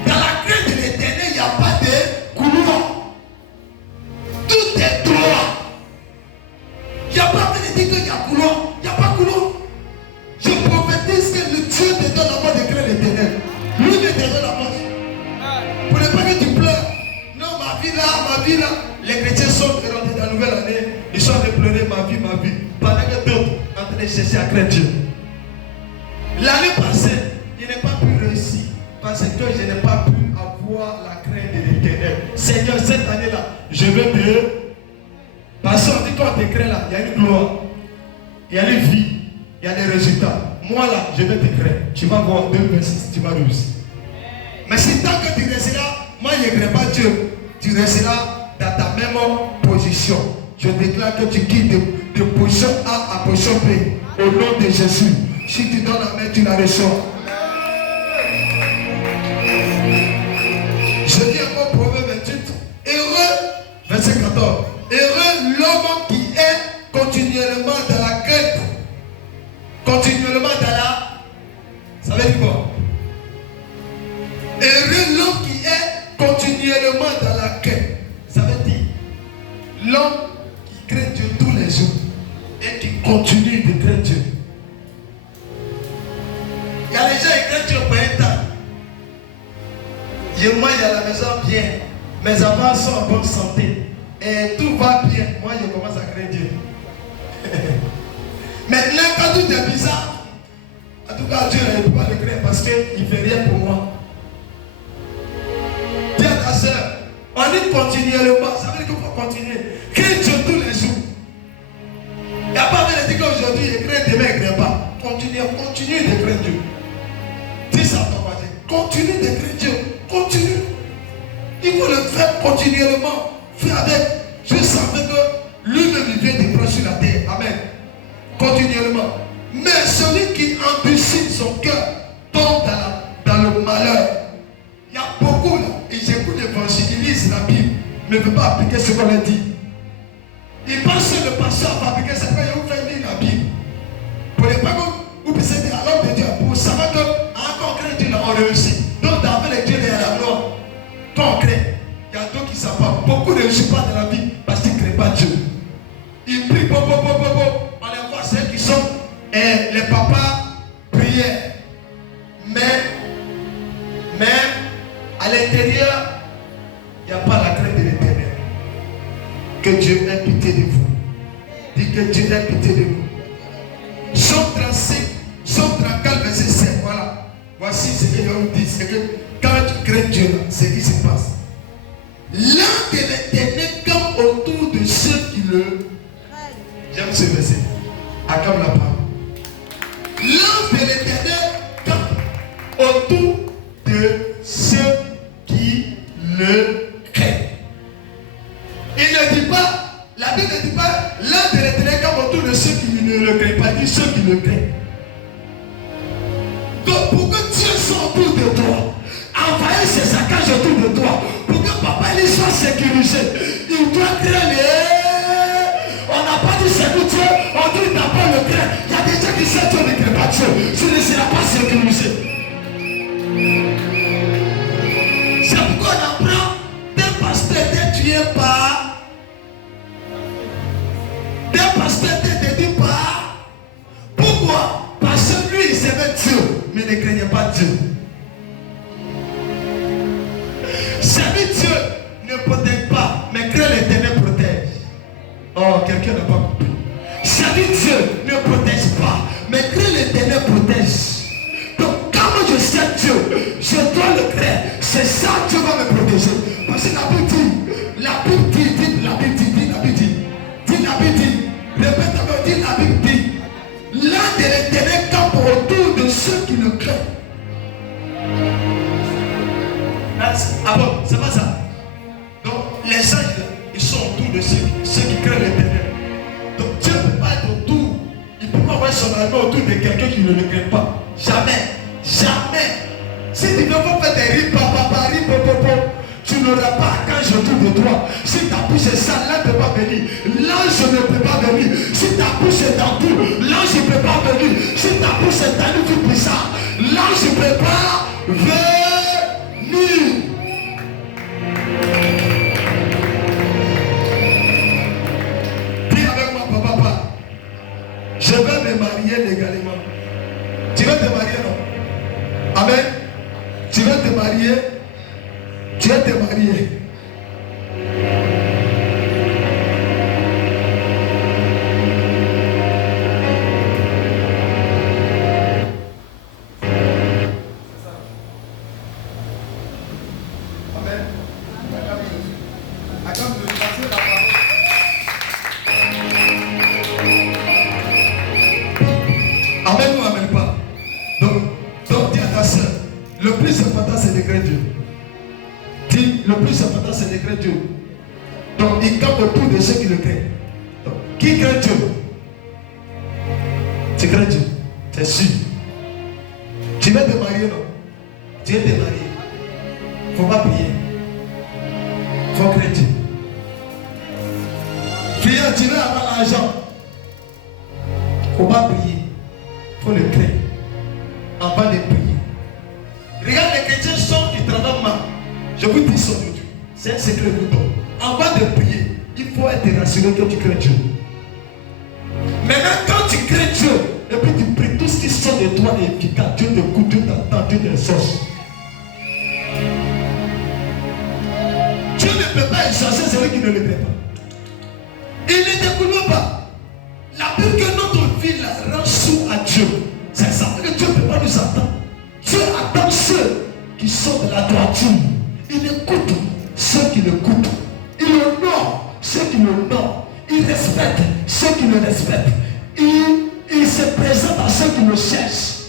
Dans la crainte de l'éternel, il n'y a pas de couloir. Tout est droit. Il n'y a pas de dire qu'il y a couloir. Il n'y a pas couloir. Je prophétise que le Dieu te donne la mort de créer l'éternel. Lui te donne la mort. Pour ne pas que tu pleures. Non, ma vie là. Les chrétiens sont rentrés dans la nouvelle année. Ils sont en train de pleurer ma vie. Pendant que d'autres sont en train de chercher à craindre Dieu. L'année passée, je n'ai pas pu réussir. Parce que je n'ai pas pu avoir la crainte de l'éternel. Seigneur, cette année-là, je veux te. Parce qu'on dit quand tu crées là, il y a une gloire. Il y a une vie. Il y a des résultats. Moi là, je vais te créer. Tu vas voir 2,26, tu vas réussir. Mais si tant que tu resteras, moi je ne crée pas Dieu. Tu resteras dans ta même position. Je déclare que tu quittes de position A à position B. Au nom de Jésus. Si tu donnes la main, tu la reçois. Je dis encore Proverbe 28. Heureux, verset 14. l'homme qui craint Dieu tous les jours et qui continue de craindre Dieu. Il y a les gens qui craignent Dieu pour un temps. Je mange à la maison bien, mes enfants sont en bonne santé et tout va bien. Moi, je commence à craindre Dieu. Maintenant, quand tout est bizarre, en tout cas, Dieu ne peut pas le craindre parce qu'il ne fait rien pour moi. Dis à ta soeur, on dit continuellement, ça veut dire qu'il faut continuer. Crains Dieu tous les jours. Il n'y a pas de dire qu'aujourd'hui, je crains, demain, je ne crains pas. Continue de craindre Dieu. Dis ça à ton voisin. Continue de craindre Dieu. Continue. Il faut le faire continuellement. Fais avec. Je savais que lui-même il vient de prendre sur la terre. Amen. Continuellement. Mais celui qui ambitue son cœur tombe dans le malheur. Il y a beaucoup là. Et j'écoute l'évangile, ils lisent la Bible, mais ne veulent pas appliquer ce qu'on leur dit. Ils pensent que le pasteur va appliquer ce qu'on leur fait lire la Bible. Pour les pas que vous puissiez dire à l'homme de Dieu, pour savoir que encore craint Dieu là, on réussit. Donc dans les dieux et à la gloire, quand on craint, il y a d'autres qui ne savent pas. Beaucoup ne réussissent pas dans la vie parce qu'ils ne créent pas Dieu. Ils prient, on les voit, ceux qui sont les papas prières. Mais à l'intérieur, il n'y a pas la crainte de l'Éternel. Que Dieu ait pitié de vous. Dis que Dieu ait pitié de vous. Somme 35, Somme 34, verset 7. Voilà. Voici ce que je vous dis. C'est que quand tu crains Dieu, c'est ce qui se passe. L'un de l'Éternel campe autour de ceux qui le. J'aime ce verset. Acclame la parole. L'un de l'Éternel campe autour de ceux qui le craignent. Il ne dit pas, la Bible ne dit pas l'un de l'Éternel campe autour de ceux qui ne le craignent pas, il dit ceux qui le craignent. Donc pour que Dieu soit autour de toi, envahir ses saccages autour de toi, pour que papa il soit sécurisé, il doit craindre. On n'a pas dit c'est pour Dieu, on dit d'abord le craindre. Il y a des gens qui savent Dieu ne craint pas Dieu, ce ne sera pas sécurisé. C'est pourquoi on apprend d'un pasteur d'être tué par. D'un pasteur d'être dit par. Pourquoi? Parce que lui il savait Dieu, mais ne craignait pas Dieu. Servir Dieu ne protège pas, mais craint l'Éternel protège. Oh, quelqu'un n'a pas compris. Servir Dieu ne protège pas, mais craint l'Éternel protège. Donc quand moi je sers Dieu, je dois le craindre. C'est ça que Dieu va me protéger. Parce que la Bible dit, la Bible dit, répète encore, dit la Bible dit, l'un de l'Éternel campe autour de ceux qui le craignent. Ah bon, c'est pas ça. Donc les anges, ils sont autour de ceux qui craignent l'Éternel. Donc Dieu ne peut pas être autour. Il ne peut pas avoir son armée autour de quelqu'un qui ne le craint pas. Jamais. Jamais. Si tu veux faire des rips, tu n'auras pas archange autour de toi. Si ta bouche est sale, l'ange ne peut pas venir. L'ange ne peut pas venir. Si ta bouche est dans tout, l'ange ne peut pas venir. Si ta bouche est dans une vie bizarre, l'ange ne peut pas venir. Dis avec moi, papa, je vais me marier légalement. Tu veux te marier, non? Amen. Tu veux te marier? Tu vas te marier. Amen. Amen ou amen pas? Donc dis à ta soeur, le plus important c'est de craindre Dieu. Dis, le plus important c'est de craindre Dieu. Donc il campe autour de ceux qui le craignent. Donc, qui craint Dieu? Tu crains Dieu, c'est sûr. Tu vas te marier, non? Tu vas te marier. Il ne faut pas prier. Il faut craindre Dieu. Prier, tu veux avoir l'argent. Il ne faut pas prier. Il faut le craindre. Avant de prier. Regarde, les chrétiens sont qui travaillent mal. Je vous dis ça aujourd'hui. C'est un secret que je vous donne. Avant de prier, il faut être rassuré que tu crains Dieu. Maintenant, quand tu crains Dieu, et puis tu pries, tout ce qui sort de toi est efficace. Dieu t'écoute, Dieu t'entend, Dieu t'exauce. Dieu ne peut pas exaucer celui qui ne le craint pas. Il ne t'écoute pas. La Bible que notre vie la rend sourd à Dieu. C'est ça que Dieu ne peut pas nous attendre. Dieu attend ceux qui sont de la droiture. Il écoute ceux qui l'écoutent. Il honore ceux qui l'honorent. Il respecte ceux qui le respectent. Il se présente à ceux qui le cherchent.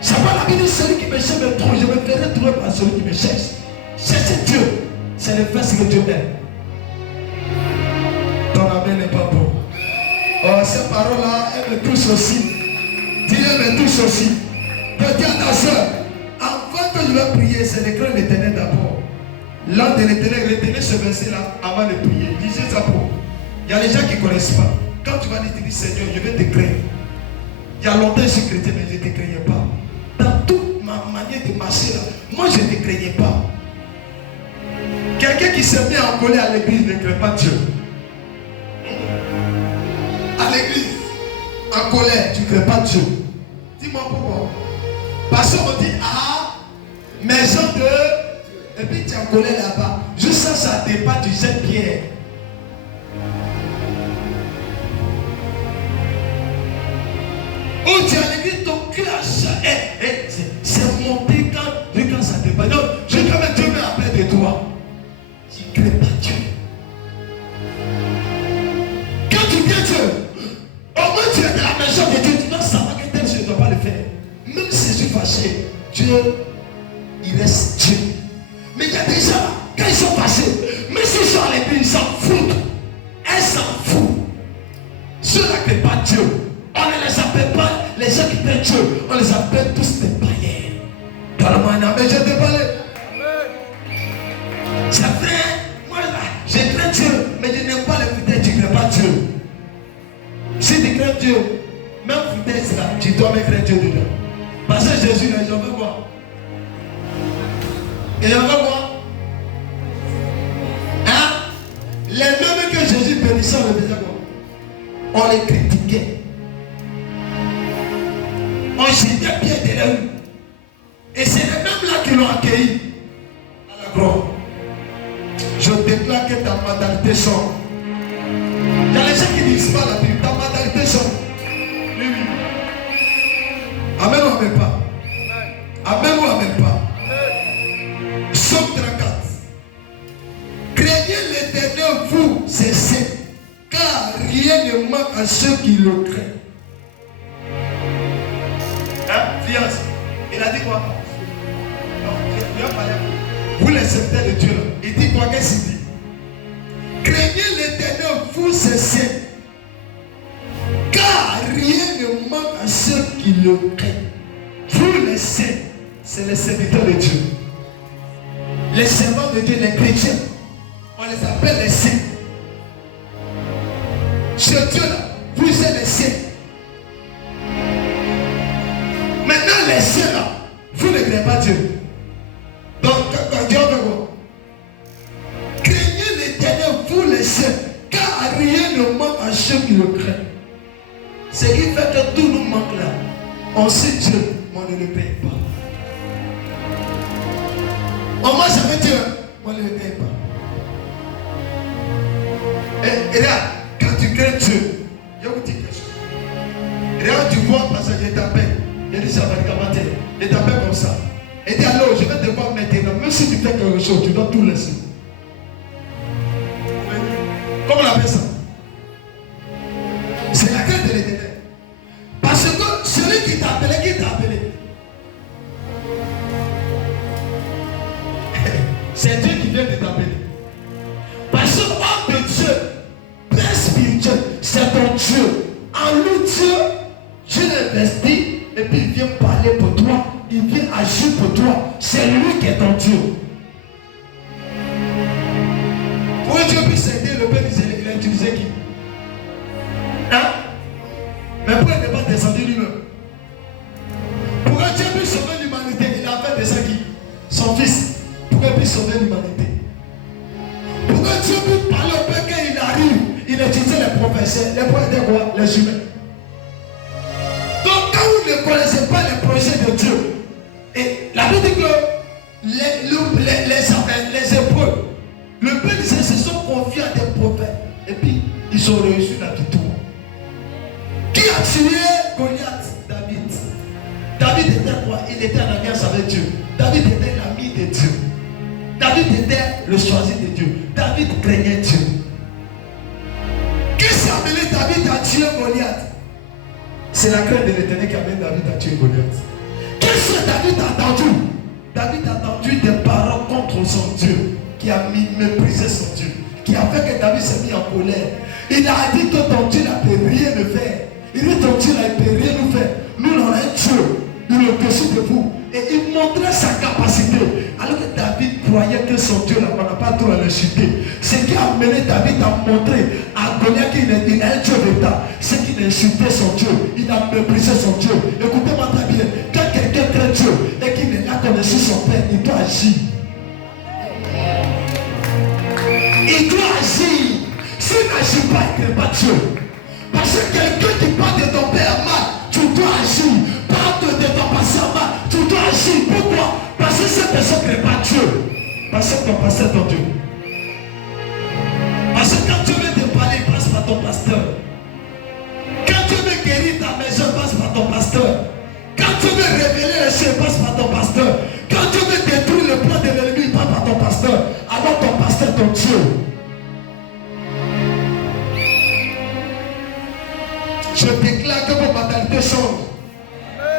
C'est pas la Bible dit celui qui me cherche me trouve. Je me ferai trouver par celui qui me cherche. Cherchez Dieu. C'est le fait que Dieu aime. Ton amen n'est pas bon. Oh, ces paroles-là, elles me touchent aussi. Dis, elles me touchent aussi. Petit à ta soeur, avant que je vais prier, c'est de craindre l'Éternel d'abord. L'ordre de l'Éternel, retenez ce verset-là avant de prier. Lisez ça pour. Il y a des gens qui ne connaissent pas. Quand tu vas dire, Seigneur, je vais te craindre. Il y a longtemps, je suis chrétien, mais je ne te craignais pas. Dans toute ma manière de marcher là, moi, je ne te craignais pas. Quelqu'un qui se met en colère à l'église ne craint pas Dieu. À l'église, en colère, tu ne crains pas Dieu. Dis-moi pourquoi. Parce qu'on dit, ah, maison de... Et puis tu es en colère là-bas. Juste ça dépend du jeune Pierre. Oh, tu es à l'église, ton cœur, c'est monté quand ça dépend. Donc, je quand même Dieu me appelle de toi. Tu ne crains pas Dieu. Quand tu crains Dieu, au moins tu es dans la maison de Dieu. Tu dois savoir que tel je ne dois pas le faire. Même si je suis fâché, Dieu, il reste Dieu. Mais il y a des gens, quand ils sont fâchés, même s'ils sont à l'église, ils s'en foutent. Elles s'en foutent. Ceux-là qui ne craignent pas Dieu, on ne les appelle pas les gens qui craignent Dieu, on les appelle tous des païens. Parle-moi un amen, je te parle. C'est vrai, moi là, je crains Dieu, mais je n'aime pas les vitesses, tu ne crains pas Dieu. Si tu crains Dieu, même vitesse là, tu dois me craindre Dieu dedans. Parce que Jésus, là, j'en veux quoi? Et j'en veux quoi? Hein? Les mêmes que Jésus bénissait, on le faisait quoi? On les critiquait. On jetait pied de la rue. Et c'est les mêmes là qui l'ont accueilli à la gloire. Je déclare que ta mentalité sort. Il y a les gens qui ne disent pas la Bible. Ta mentalité sort. Oui, oui. Amen ou amen pas? Amen ou amen pas? Somme 34. Craignez l'Éternel, vous, c'est saint, car rien ne manque à ceux qui le craignent. Hein, fiance? Il a dit quoi? Non, vous les serviteurs de Dieu, il dit quoi? Qu'est-ce qu'il dit? Craignez l'Éternel, vous, c'est saint, car rien ne manque à ceux qui le craignent. Vous les saints, c'est les serviteurs de Dieu. Les servants de Dieu, les chrétiens, on les appelle les saints. Ce Dieu-là, vous êtes les saints. Maintenant, les saints là, vous ne craignez pas Dieu. Donc, quand Dieu veut quoi? Craignez l'Éternel, vous les saints, car rien ne manque à ceux qui le craignent. Ce qui fait que tout nous manque là, on sait Dieu, mais on ne le paye pas. On mange avec Dieu, on ne le paye pas. Et là, quand tu crains Dieu, je vous dis quelque chose. Regarde, tu vois, parce que je t'appelle. Je dis ça va te commenter. Je t'appelle comme ça. Et dis alors, je vais te voir maintenant. Même si tu fais quelque chose, tu dois tout laisser. Comment on appelle ça? C'est la crainte de l'Éternel. Parce que celui qui t'a appelé, c'est Dieu qui vient de t'appeler. Parce que l'homme de Dieu, Père spirituel, c'est ton Dieu. En lui, Dieu l'investit et puis il vient parler pour toi. Il vient agir pour toi. C'est lui qui est ton Dieu. Pour que Dieu puisse aider le Père d'Israël, il a utilisé qui? Hein? Mais pourquoi il n'est pas descendu lui-même? Pour que Dieu puisse sauver l'humanité, il a fait descendre qui? Son fils. Pour qu'il puisse sauver l'humanité. Pour que Dieu puisse parler au Père, il utilisait les prophètes. Les prophètes étaient quoi? Les humains. Donc quand vous ne connaissez pas les projets de Dieu, et la Bible dit que les Hébreux, le peuple d'Israël se sont confiés à des prophètes. Et puis, ils ont réussi la victoire. Qui a tué Goliath? David. David était quoi? Il était en alliance avec Dieu. David était l'ami de Dieu. David était le choisi de Dieu. David craignait Dieu. Qu'est-ce qui a amené David à tuer Goliath? C'est la crainte de l'Éternel qui a amené David à tuer Goliath. Qu'est-ce que David a entendu? David a entendu des paroles contre son Dieu, qui a méprisé son Dieu, qui a fait que David s'est mis en colère. Il a dit que ton Dieu ne peut rien me faire. Il dit ton Dieu ne peut rien nous faire. Nous on a un Dieu, il est au-dessus de vous. Et il montrait sa capacité. Alors que David croyait que son Dieu n'a pas trop à le chuter. Ce qui a amené David à montrer à Goliath qu'il a un Dieu d'État. C'est qu'il a insulté son Dieu. Il a méprisé son Dieu. Écoutez-moi très bien. Quand quelqu'un craint Dieu et qu'il est là comme sur son père, il doit agir. Il doit agir. S'il n'agit pas, il ne crée pas Dieu. Parce que quelqu'un qui parle de ton père mal, tu dois agir. Parle de ton passé mal, tu dois agir. Pourquoi? Parce que cette personne ne crée pas Dieu. Parce que ton pasteur est ton Dieu. Parce que quand Dieu veut te parler, il passe par ton pasteur. Quand Dieu veut guérir ta maison, il passe par ton pasteur. Quand Dieu veut révéler les choses, il passe par ton pasteur. Quand Dieu veut détruire le plan de l'ennemi, il passe par ton pasteur. Alors ton pasteur est ton Dieu. Je déclare que vos mentalités changent.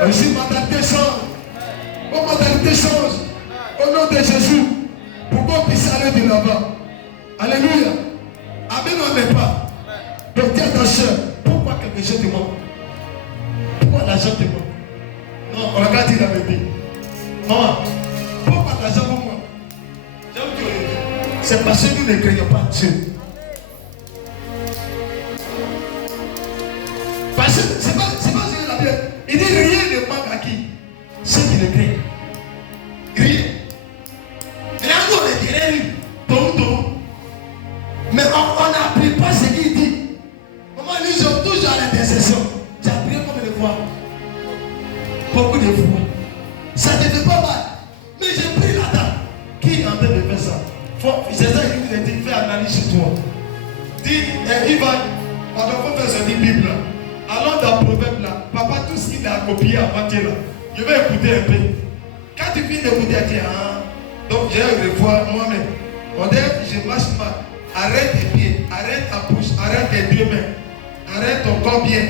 Aussi mentalité change. Vos mentalités changent. Au nom de Jésus. Pour qu'on puisse aller de l'avant. Alléluia. Amen, on n'est pas. Donc dis à ta soeur, pourquoi quelque chose te manque? Pourquoi l'argent te manque? Non, on regarde la bébé. Maman, pourquoi l'argent vous manque? C'est parce que nous ne craignons pas Dieu. Parce que c'est pas la Bible. Il dit rien ne manque à qui? Ceux qui le craignent. Rien. Et là, nous, on est derrière lui. Mais on n'applique pas ce qu'il dit. Maman, lui, ils ont toujours à l'intercession. J'ai appris combien de fois? Beaucoup de fois. Ça ne te fait pas mal. Mais j'ai pris la dame. Qui est en train de faire ça? C'est ça qu'il vous a dit, fais analyse sur toi. Dis, Ivan, on doit faire ce Bible là. Allons dans le proverbe là. Papa, tout ce qu'il a copié avant là. Je vais écouter un peu. Quand tu finis d'écouter, tu dis, donc je vais revoir moi-même. On dit, je marche mal. Arrête tes pieds, arrête ta bouche, arrête tes deux mains. Arrête ton corps bien.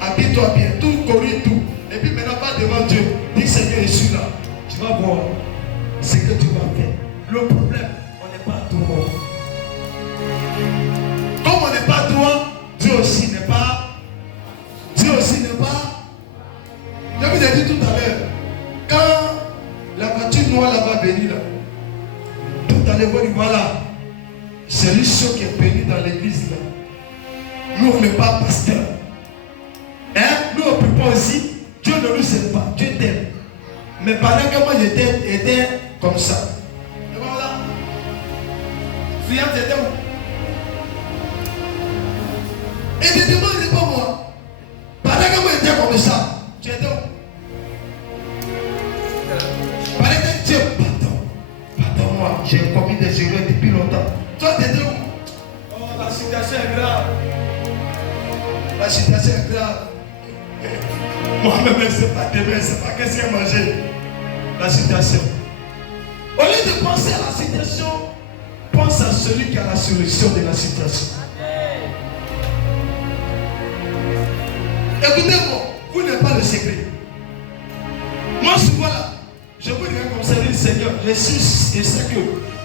Habille-toi bien. Tout corrige tout. Et puis maintenant, pas devant Dieu. Dis, Seigneur, je suis là. Tu vas voir ce que tu vas faire. Le problème, on n'est pas droit. Comme on n'est pas droit, Dieu aussi n'est pas. Dieu aussi n'est pas. Je vous ai dit tout à l'heure, quand la voiture noire là va venir là, tout à l'heure, voilà, c'est lui seul qui est venu dans l'église là. Nous on n'est pas pasteur. Hein? Nous on ne peut pas aussi. Dieu ne nous aime pas. Dieu t'aime. Mais pendant que moi j'étais comme ça. Et voilà. Fiat était où? Et je demande pas moi. Pendant que moi j'étais comme ça, tu étais où? Pendant que Dieu, pardon-moi, j'ai commis des erreurs depuis longtemps. Toi t'étais où? Oh, la situation est grave. La situation est grave. Moi-même, je ne sais pas demain, je ne sais pas qu'est-ce qu'il a mangé. La situation. Au lieu de penser à la situation, pense à celui qui a la solution de la situation. Écoutez-moi, vous n'êtes pas le secret. Moi, souvent là, je vous dirais comme ça, je dis Seigneur, je sais que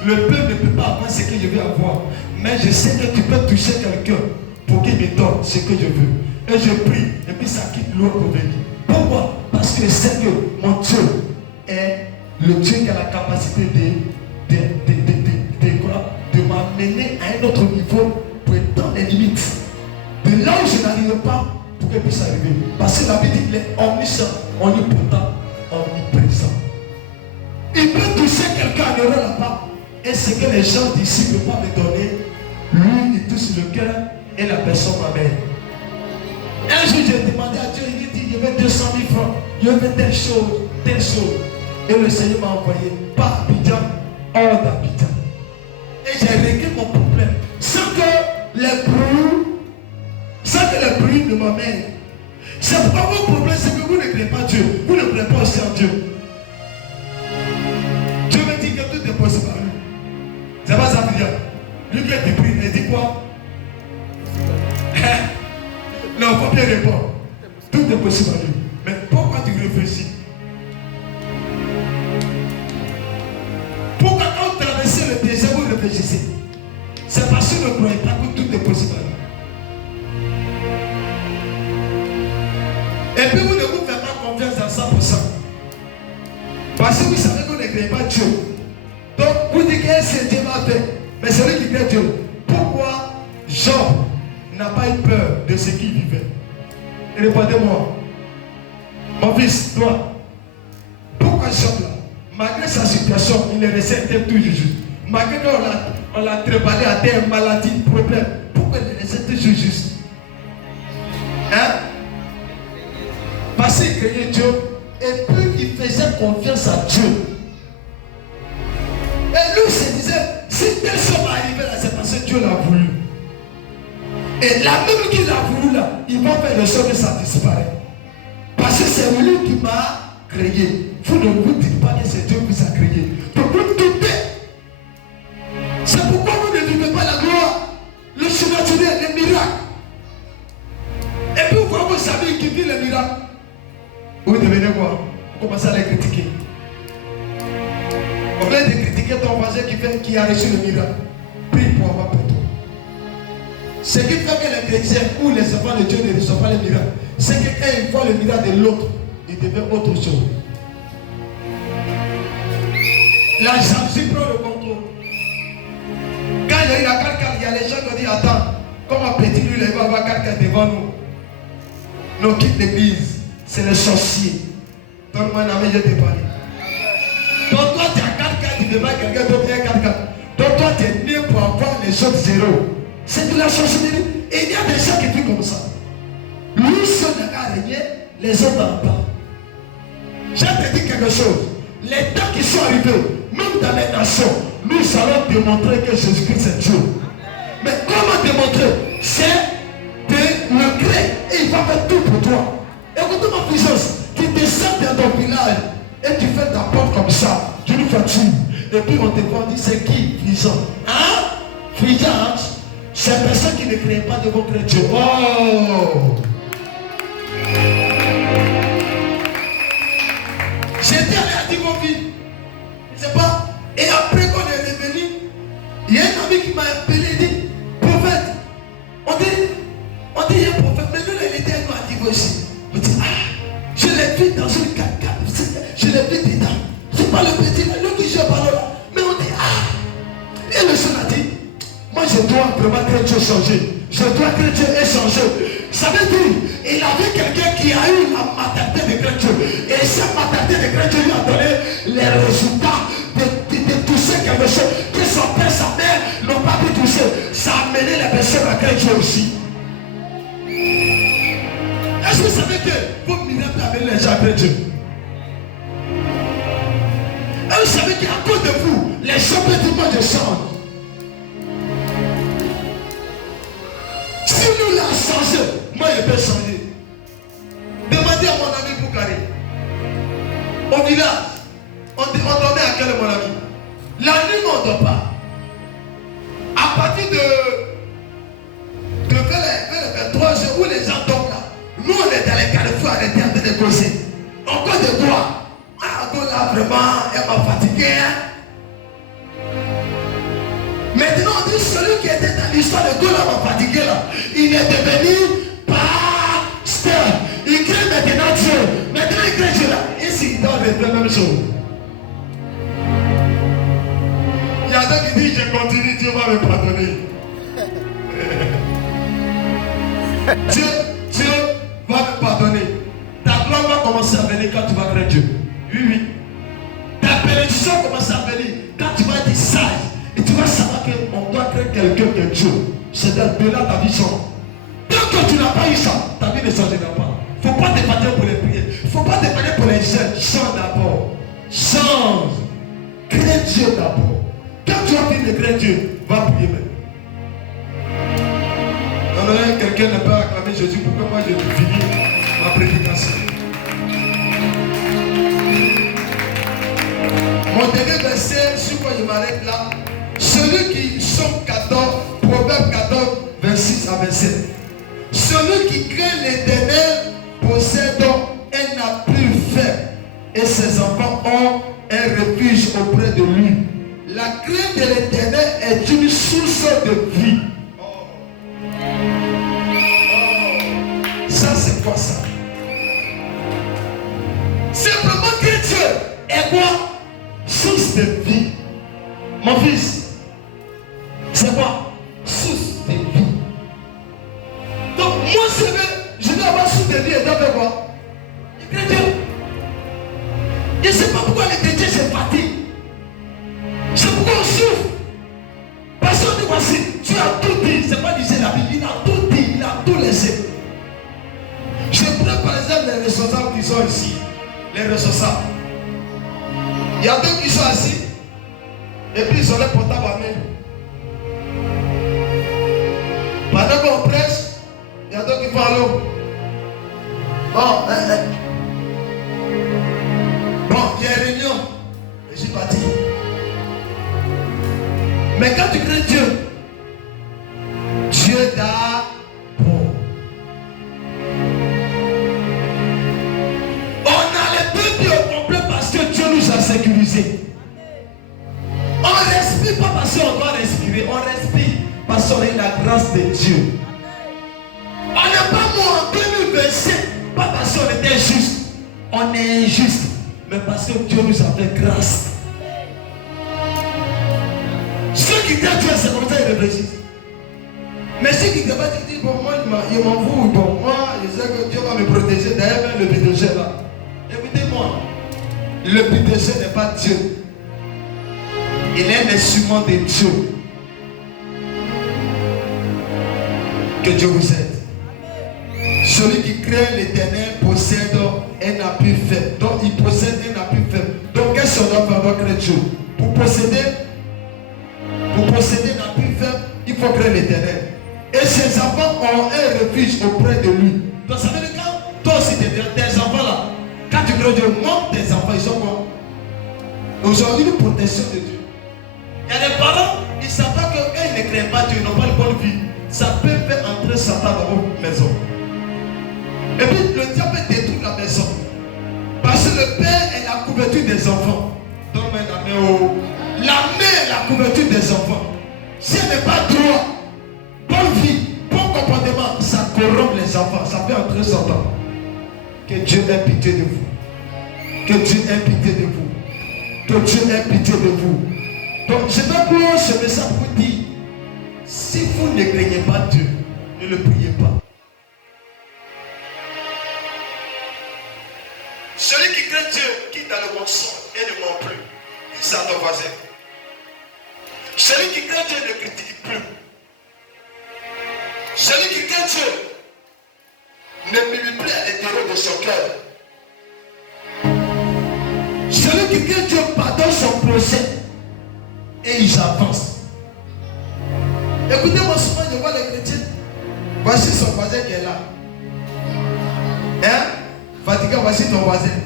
le peuple ne peut pas avoir ce que je veux avoir. Mais je sais que tu peux toucher quelqu'un pour qu'il me donne ce que je veux. Et je prie, et puis ça quitte l'eau pour venir. Pourquoi? Parce que je sais que mon Dieu est le Dieu qui a la capacité de m'amener à un autre niveau pour étendre les limites. De là où je n'arrive pas, pour qu'il puisse arriver. Parce que la Bible dit qu'il est omniscient, omnipotent, omniprésent. Il peut toucher quelqu'un en dehors là-bas. Et ce que les gens d'ici ne peuvent pas me donner, lui, il touche le cœur. et la personne m'amène. Un jour, j'ai demandé à Dieu, il dit, je veux 200 000 francs, je veux telle chose, telle chose. Et le Seigneur m'a envoyé par Abidjan, hors d'Abidjan. Et j'ai réglé mon problème sans que les bruits ne m'amènent. C'est pourquoi mon problème, c'est que vous ne créez pas Dieu. Vous ne créez pas aussi en Dieu. Dieu me dit que tout est possible à lui. C'est pas ça, Abidjan. Lui qui est pris, il dit quoi? Non, il faut bien répondre. Tout est possible à lui. Mais pourquoi tu réfléchis? Pourquoi quand vous traversez le désert, vous réfléchissez? C'est parce que vous ne croyez pas que tout est possible à lui. Et puis vous ne vous faites pas confiance à 100%. Parce que vous savez que vous ne créez pas Dieu. Donc vous dites que c'est Dieu m'a fait. Mais c'est lui qui crée Dieu. Pourquoi Job n'a pas eu peur de ce qu'il vivait? Et répondez-moi. Mon fils, toi, pourquoi Job là, malgré sa situation, il est resté toujours juste? Malgré qu'on l'a trébalé à terre, maladie, problème, pourquoi il est resté toujours juste? Hein? Parce qu'il craignait Dieu et puis il faisait confiance à Dieu. Et lui se disait, si telle chose va arriver là, c'est parce que Dieu l'a voulu. Et là même qu'il a voulu là, il va faire de sorte que ça disparaît. Parce que c'est lui qui m'a créé. Vous ne vous dites pas que c'est Dieu qui vous a créé. Donc vous doutez. C'est pourquoi vous ne vivez pas la gloire, le surnaturel, les miracles. Et puis vous savez qui vit les miracles. Vous devenez quoi? Vous commencez à les critiquer. Au lieu de critiquer ton voisin qui a reçu le miracle, prie pour avoir pour toi. Ce qui fait que les chrétiens ou les enfants de Dieu ne reçoivent pas les miracles, c'est que quand ils voient le miracle de l'autre, ils deviennent autre chose. La jalousie prend le contrôle. Quand il y a eu la carcade, il y a les gens qui ont dit, attends, comme un petit lui, il va avoir carcade devant nous. Nous quitte l'église. C'est le sorcier. Donne-moi un ami, je te parle. Donc toi, tu as 4 cartes, tu demandes quelqu'un d'autre qui a 4 cartes. Donc toi, tu es né pour avoir les autres zéros. C'est de la sorcellerie. Et il y a des gens qui font comme ça. Lui seul n'a qu'à régner, les autres n'en pas. Je te dis quelque chose. Les temps qui sont arrivés, même dans les nations, nous allons démontrer que Jésus-Christ est Dieu. Mais comment démontrer? C'est de le créer et il va faire tout pour toi. Écoute ma puissance, tu descends dans ton village et tu fais ta porte comme ça, tu nous fatigues. Et puis on te voit, on dit c'est qui Frison? Hein? Frison, c'est personne qui ne crée pas de votre Dieu. Oh! J'étais allé à Divovi, je ne sais pas. Et après qu'on est revenu, il y a un ami qui m'a appelé et dit, prophète, on dit il y a un prophète, mais nous il était avec nous à Divovi aussi. On dit, je l'ai vu dans une caca, je l'ai vu dedans. C'est pas le petit, lui qui joue par là. Mais on dit, et le Seigneur a dit, moi je dois vraiment que Dieu changer. Je dois que Dieu ait changé. Ça veut dire, il avait quelqu'un qui a eu la maternité de Dieu. Et cette maternité de Dieu lui a donné les résultats de toucher quelque chose que son père, sa mère n'ont pas pu toucher. Ça a amené les personnes à Dieu aussi. Est-ce que vous savez que vos miracles amènent les gens à Dieu? Et vous savez qu'à cause de vous, les gens peuvent du monde changent. Si nous l'avons changé, moi je peux changer. Demandez à mon ami Boukari. Au village, on dormait à quel mon ami? La nuit on ne dort pas. À partir de vers les 23 heures où les gens dorment là, nous on est dans les carrefours arrêtés en train de causer. Encore de quoi? Là vraiment, elle m'a fatigué. Maintenant on dit celui qui était dans l'histoire de Gola m'a fatigué là, il est devenu pasteur. Il crée maintenant Dieu. Maintenant il crée Dieu là. Et s'il donne la même chose. Il y a d'autres qui disent je continue, Dieu va me pardonner. Dieu va me pardonner. Ta gloire va commencer à venir quand tu vas créer Dieu. Oui. Ta bénédiction va commencer à venir quand tu vas être sage. Et tu vas savoir qu'on doit créer quelqu'un que Dieu. C'est de là ta vie change. Tant que tu n'as pas eu ça, ta vie ne changera pas. Il ne faut pas dépendre pour les prières. Il ne faut pas dépendre pour les jeunes. Change d'abord. Change. Crée Dieu d'abord. Quand tu as fini de créer Dieu, va prier même. Non, quelqu'un ne peut acclamer Jésus. Pourquoi moi je finis ma prédication? Mon dernier verset, sur quoi je m'arrête là. Celui qui, Somme 14, Proverbe 14, 26 à 27. Celui qui craint l'Éternel possède et n'a plus faim, et ses enfants ont un refuge auprès de lui. La crainte de l'Éternel est une source de vie. Ça c'est quoi ça? Simplement que Dieu est quoi? Source de vie. Mon fils, c'est quoi? Source de vie. Donc moi je vais avoir source de vie et d'après quoi? Les chrétiens. Je ne sais pas pourquoi les chrétiens se fatiguent. C'est pourquoi on souffre. Parce qu'on dit voici, tu as tout dit. C'est pas disait la Bible, il a tout dit, il a tout laissé. Je prends par exemple les responsables qui sont ici. Les responsables. Il y a deux qui sont assis. Et puis ils ont les portables à main. Pendant qu'on prêche, il y a deux qui font allô. Bon, il y a une réunion. Et je suis parti. Mais quand tu crains Dieu, Dieu d'abord. On a les deux pieds au complet parce que Dieu nous a sécurisés. On ne respire pas parce qu'on doit respirer. On respire parce qu'on a la grâce de Dieu. On n'est pas mort en 2027 pas parce qu'on était juste. On est injuste. Mais parce que Dieu nous a fait grâce. Ceux qui disent Dieu, c'est comme ça ils réfléchissent. Mais ceux qui débattent, ils disent, bon, moi, il m'en fout. Bon, moi, je sais que Dieu va me protéger. D'ailleurs, même le PDG là. Écoutez-moi. Le PDG n'est pas Dieu. Il est un instrument de Dieu. Que Dieu vous aide. Celui qui crée l'Éternel possède un appui faible. Donc il possède un appui faible. Donc qu'est-ce qu'on doit faire? On doit créer Dieu. Pour posséder un appui faible, il faut créer l'Éternel. Et ses enfants ont un refuge auprès de lui. Donc ça veut dire que toi aussi tes enfants là, quand tu crées Dieu, montre tes enfants, ils sont quoi? Ils ont une protection de Dieu. Il y a des parents, ils ne savent pas que quand ils ne créent pas Dieu, ils n'ont pas une bonne vie. Ça peut faire entrer Satan dans votre maison. Et puis le diable détruit la maison. Parce que le père est la couverture des enfants. Donne-moi la main. La mère est la couverture des enfants. Si elle n'est pas droit, bonne vie, bon comportement, ça corrompt les enfants. Ça fait entrer Satan. Que Dieu ait pitié de vous. Que Dieu ait pitié de vous. Que Dieu ait pitié de vous. Donc je vais clore ce message pour vous dire, si vous ne craignez pas Dieu, ne le priez pas. Celui qui craint Dieu, quitte dans le mensonge et ne ment plus. Dis ça à ton voisin. Celui qui craint Dieu ne critique plus. Celui qui craint Dieu ne murmure plus à l'intérieur de son cœur. Celui qui craint Dieu pardonne son procès et ils avancent. Écoutez-moi souvent, je vois les chrétiens. Voici son voisin qui est là. Hein? Vatican, voici ton voisin.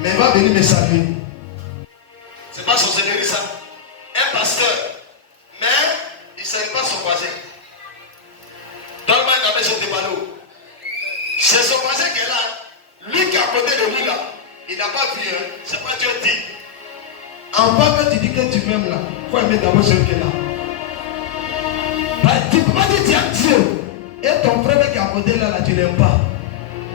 Mais il va venir me saluer. C'est pas son seigneur, ça. Un pasteur. Mais il ne salue pas son voisin. Donne-moi une maison de ballot. C'est son voisin qui est là. Lui qui est à côté de lui là. Il n'a pas vu. Hein? C'est pas Dieu dit. En bas, quand tu dis que tu m'aimes là, il faut aimer d'abord celui qui est là. Tu ne peux pas dire tu aimes Dieu. Et ton frère qui est à côté là, tu ne l'aimes pas.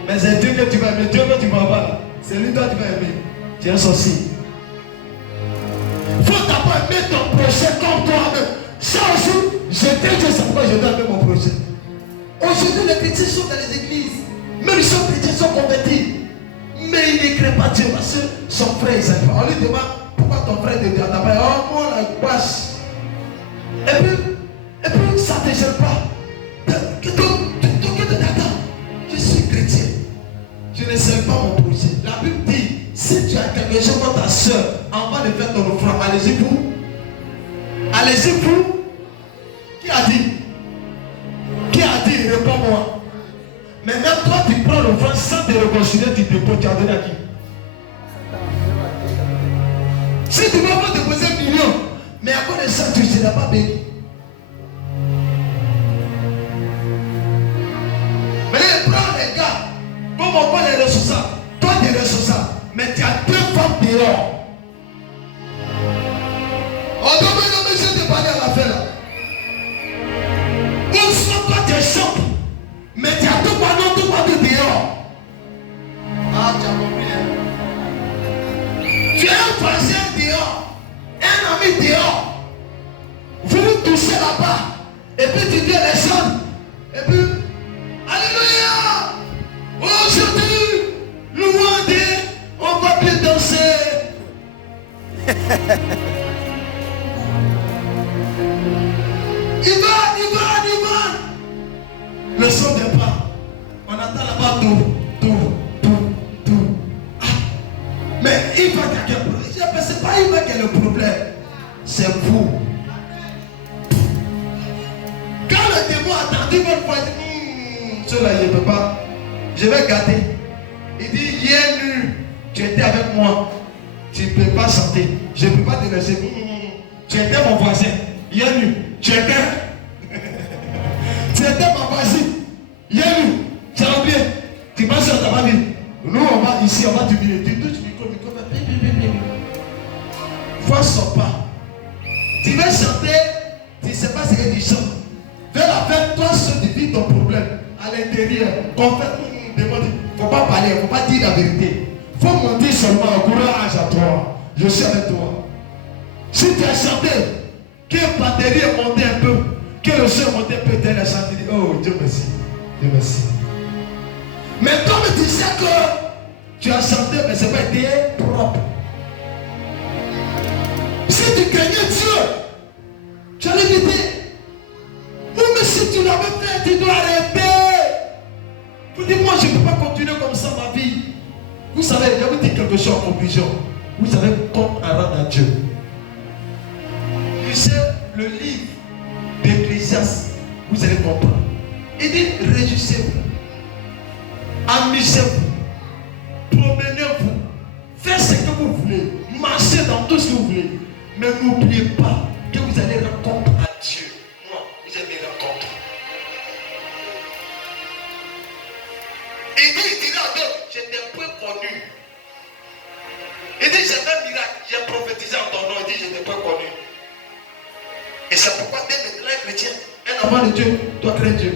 Mais c'est Dieu que tu vas aimer. Dieu que tu vas avoir là. C'est lui toi tu vas aimer. Tu es un sorcier. Il faut d'abord aimer ton prochain comme toi-même. Ça aussi, je t'aime, je sais pourquoi je dois aimer mon prochain. Aujourd'hui, les chrétiens sont dans les églises. Même les chrétiens sont convertis. Mais ils ne créent pas Dieu parce que son frère, on lui demande pourquoi ton frère te dit à ta mère, oh moi la gouache. Et puis ça ne te gêne pas. Je suis chrétien. Je ne sais pas mon projet. La Bible dit, si tu as quelque chose pour ta soeur, en bas de faire ton offrande, allez-y pour. Allez-y pour. Qui a dit? Qui a dit? Réponds-moi. Mais même toi, tu prends l'offrande sans te réconcilier, tu déposes, tu as donné à qui? Si tu ne vas pas déposer 1 million, mais à cause de ça, tu ne seras pas béni. Mais là, prends les gars, comme on voit les ressources, toi tu es ressources, mais tu as 2 femmes dehors. On doit me monsieur te parler à la fin là. Une fois toi tu es chambre, mais tu as 2 panneaux, 2 panneaux dehors. Ah, tu as compris, hein? Tu as un voisin dehors, un ami dehors. Vous vous touchez là-bas, et puis tu viens les chants, et puis, alléluia! Aujourd'hui, louandé, on va bien danser. Ivan. Le son n'est pas. On attend là-bas tout. Ah. Mais il va qu'il y a quel problème? C'est pas il va qu'il y a le problème. C'est vous. Quand le démon a attendu votre fois, il dit, cela je ne peux pas. Je vais gâter. Il dit, hier nu, tu étais avec moi. Tu ne peux pas chanter. Je ne peux pas te laisser. Tu étais mon voisin. Hier nu, tu étais. Tu étais ma voisine. Hier nu, tu as oublié. Tu penses que tu n'as pas vu. Nous, on va ici, on va t'humilier. Tu touches le micro. Vois son pas. Tu veux chanter, tu ne sais pas ce que tu chantes. Fais la fête, toi seul, tu vis ton problème à l'intérieur. Il ne faut pas parler, il ne faut pas dire la vérité. Il faut monter seulement un courage à toi. Je suis avec toi. Si tu as chanté, que la batterie est montée un peu, que le son est monté un peu, tu as chanté, oh Dieu merci. Dieu merci. Mais comme tu sais que tu as chanté, mais ce n'est pas été propre. Si tu craignais Dieu, tu allais l'éviter. Ou mais si tu l'avais fait, tu dois arrêter. Vous dites, moi je ne peux pas continuer comme ça ma vie. Vous savez, je vais vous dire quelque chose en conclusion. Vous avez compte à rendre à Dieu. Lisez le livre d'Ecclésiaste, vous allez comprendre. Il dit, réjouissez-vous, amusez-vous, promenez-vous, faites ce que vous voulez, marchez dans tout ce que vous voulez. Mais n'oubliez pas que vous allez rendre compte à Dieu. Moi, vous allez rendre compte. Il dit à Dieu, je t'ai point connu. Il dit, j'ai fait un miracle, j'ai prophétisé en ton nom. Il dit, je t'ai point connu. Et c'est pourquoi dès maintenant, un chrétien, un enfant de Dieu, doit craindre Dieu.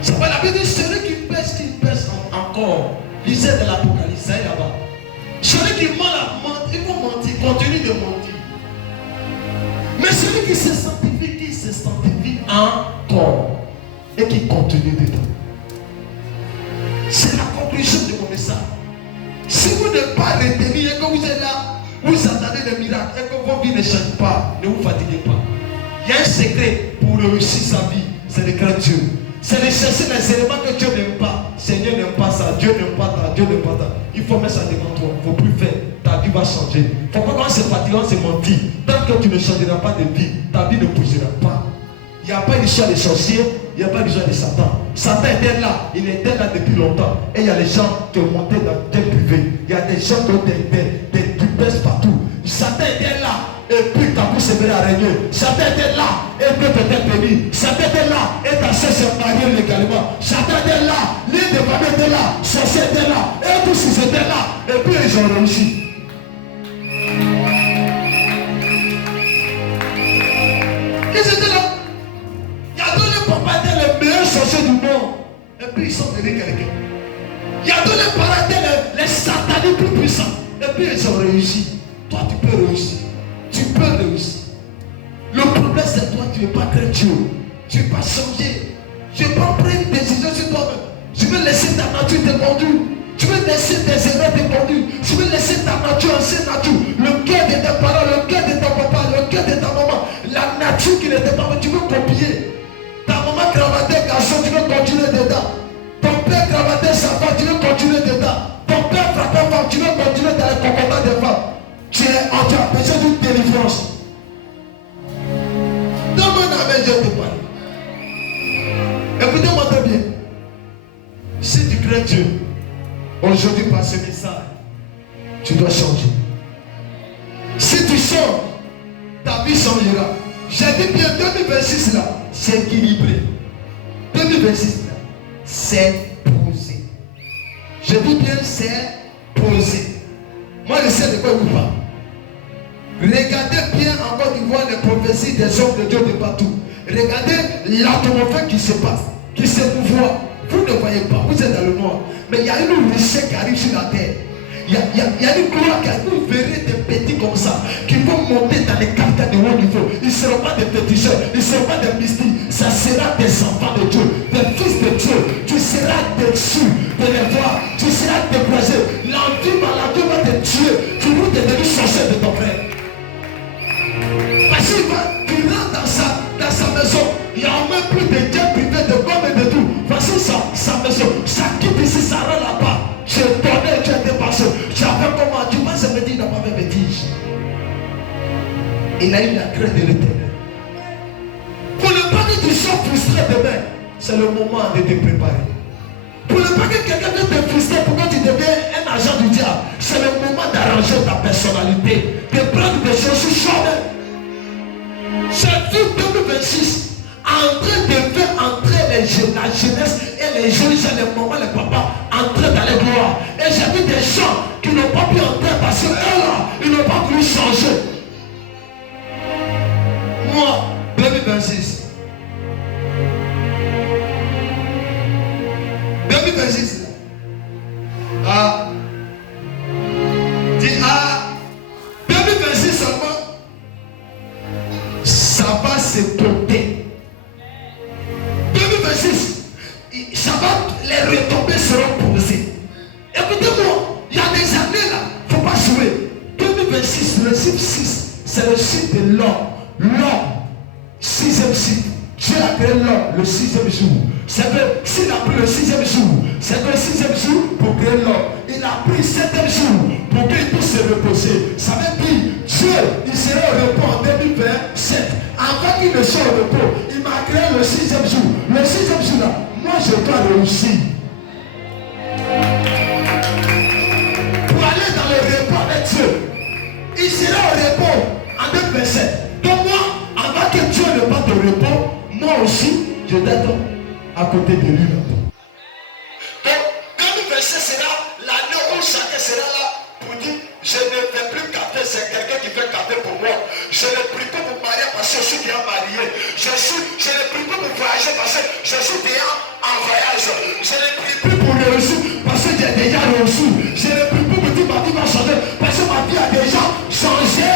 C'est pas la Bible dit, celui qui pèse encore. Lisez de l'Apocalypse, ça est là-bas. Celui qui ment, il faut mentir, continue de mentir. Mais celui qui se sanctifie encore et qui continue dedans. C'est la conclusion de mon message. Si vous ne pas retenir et que vous êtes là, vous attendez des miracles et que vos vies ne changent pas, ne vous fatiguez pas. Il y a un secret pour réussir sa vie, c'est de craindre Dieu. C'est de chercher les éléments que Dieu n'aime pas. Seigneur n'aime pas ça, Dieu n'aime pas ça, Dieu n'aime pas ça. Il faut mettre ça devant toi, il ne faut plus faire. Ta vie va changer. Il ne faut pas quand c'est fatigant, c'est mentir. Tant que tu ne changeras pas de vie, ta vie ne bougera pas. Il n'y a pas d'histoire de sorciers, il n'y a pas d'histoire de Satan. Satan était là, il était là depuis longtemps. Et il y a les gens qui ont monté dans tes privés. Il y a des gens qui ont des dupes partout. Satan était là. Et puis ta bouche s'est araignée. Satan était là et puis peut-être béni. Satan était là et ta soeur s'est mariée légalement. Satan était là, l'île de famille était là, sorcier était là, et tous ils étaient là. Et puis ils ont réussi. Ils étaient là. Il y a donné papa était le meilleur sorcier du monde. Et puis ils sont devenus quelqu'un. Il y a donné parents étaient les satanistes plus puissants. Et puis ils ont réussi. Toi tu peux réussir. Tu peux réussir. Le problème c'est toi, tu ne veux pas craindre Dieu. Tu ne veux pas changer. Tu ne veux pas prendre une décision sur toi-même. Tu veux laisser ta nature te conduire. Tu veux laisser tes erreurs te conduire. Tu veux laisser ta nature, ancienne nature. Le cœur de tes parents, le cœur de ton papa, le cœur de ta maman. La voiture qui n'était pas bonne, tu veux copier. Ta maman cravatait garçon, tu veux continuer dedans. Ton père cravatait sa femme, tu veux continuer dedans. Ton père frappait femme, tu veux continuer dans les comportements des femmes. Tu as besoin d'une délivrance. Donne-moi la main, je te parle. Écoutez-moi très bien. Si tu crains Dieu, aujourd'hui par ce message, tu dois changer. Si tu changes, ta vie changera. J'ai dit bien 2026 là, c'est équilibré. 2026 là, c'est posé. Je dis bien c'est posé. Moi je sais de quoi il parle. Regardez bien en Côte d'Ivoire les prophéties des hommes de Dieu de partout. Regardez l'atmosphère qui se passe, qui se mouvoie. Vous ne voyez pas, vous êtes dans le noir. Mais il y a une richesse qui arrive sur la terre. Il y a une gloire qui arrive. Vous verrez des petits comme ça qui vont monter dans les capitales de haut niveau. Ils ne seront pas des péticheurs, ils ne seront pas des mystiques. Ça sera des enfants de Dieu, des fils de Dieu. Tu seras déçu de les voir. Tu seras découragé. L'envie va te tuer. Tu vas devenir sorcier de ton frère. Parce que tu rentres dans sa maison. Il y a au moins plus de jet privé, de gomme et de tout. Voici sa maison. Ça quitte ici, ça rend là-bas. Tu es donné, tu es dépassé. Tu as fait comment? Tu penses que il n'a pas fait bêtise. Il a eu la crainte de l'Éternel. Pour ne pas que tu sois frustré demain, c'est le moment de te préparer. Pour ne pas que quelqu'un vienne te frustrer pour que tu deviens un agent du diable, c'est le moment d'arranger ta personnalité, de prendre des choses sur soi-même. C'est tout 2026. En train de faire entrer la jeunesse et les jeunes gens, les mamans, les papas, entrer dans les gloires. Et j'ai vu des gens qui n'ont pas pu entrer parce que eux là, ils n'ont pas voulu changer. Moi, 2026. 2026. Ah. Dis ah. 2026 seulement. Ça va se porter. 2026, ça va, les retombées seront posées. Écoutez-moi, il y a des années là, il ne faut pas jouer. 2026, le chiffre 6, c'est le chiffre de l'homme. L'homme, 6e chiffre. Dieu a créé l'homme le 6e jour. C'est que s'il a pris le 6e jour, c'est que le 6e jour pour créer l'homme. Il a pris le 7e jour pour qu'il puisse se reposer. Ça veut dire, Dieu, il sera au repos en 2027. Avant qu'il ne soit au repos, il m'a créé le 6e jour. Le 6e jour là, moi je dois réussir. Pour aller dans le repos avec Dieu, il sera au repos en 2027. Donc moi, avant que Dieu ne parte au repos, moi aussi, je dois être à côté de lui. Donc, 2027 sera l'année où chacun sera là pour dire, je ne vais plus capter, c'est quelqu'un qui fait capter pour moi. Je ne prie pas pour marier parce que je suis déjà marié. Je ne prie pas pour voyager parce que je suis déjà en voyage. Je ne prie plus pour réussir parce que j'ai déjà reçu. Je ne prie plus pour dire ma vie va changer parce que ma vie a déjà changé.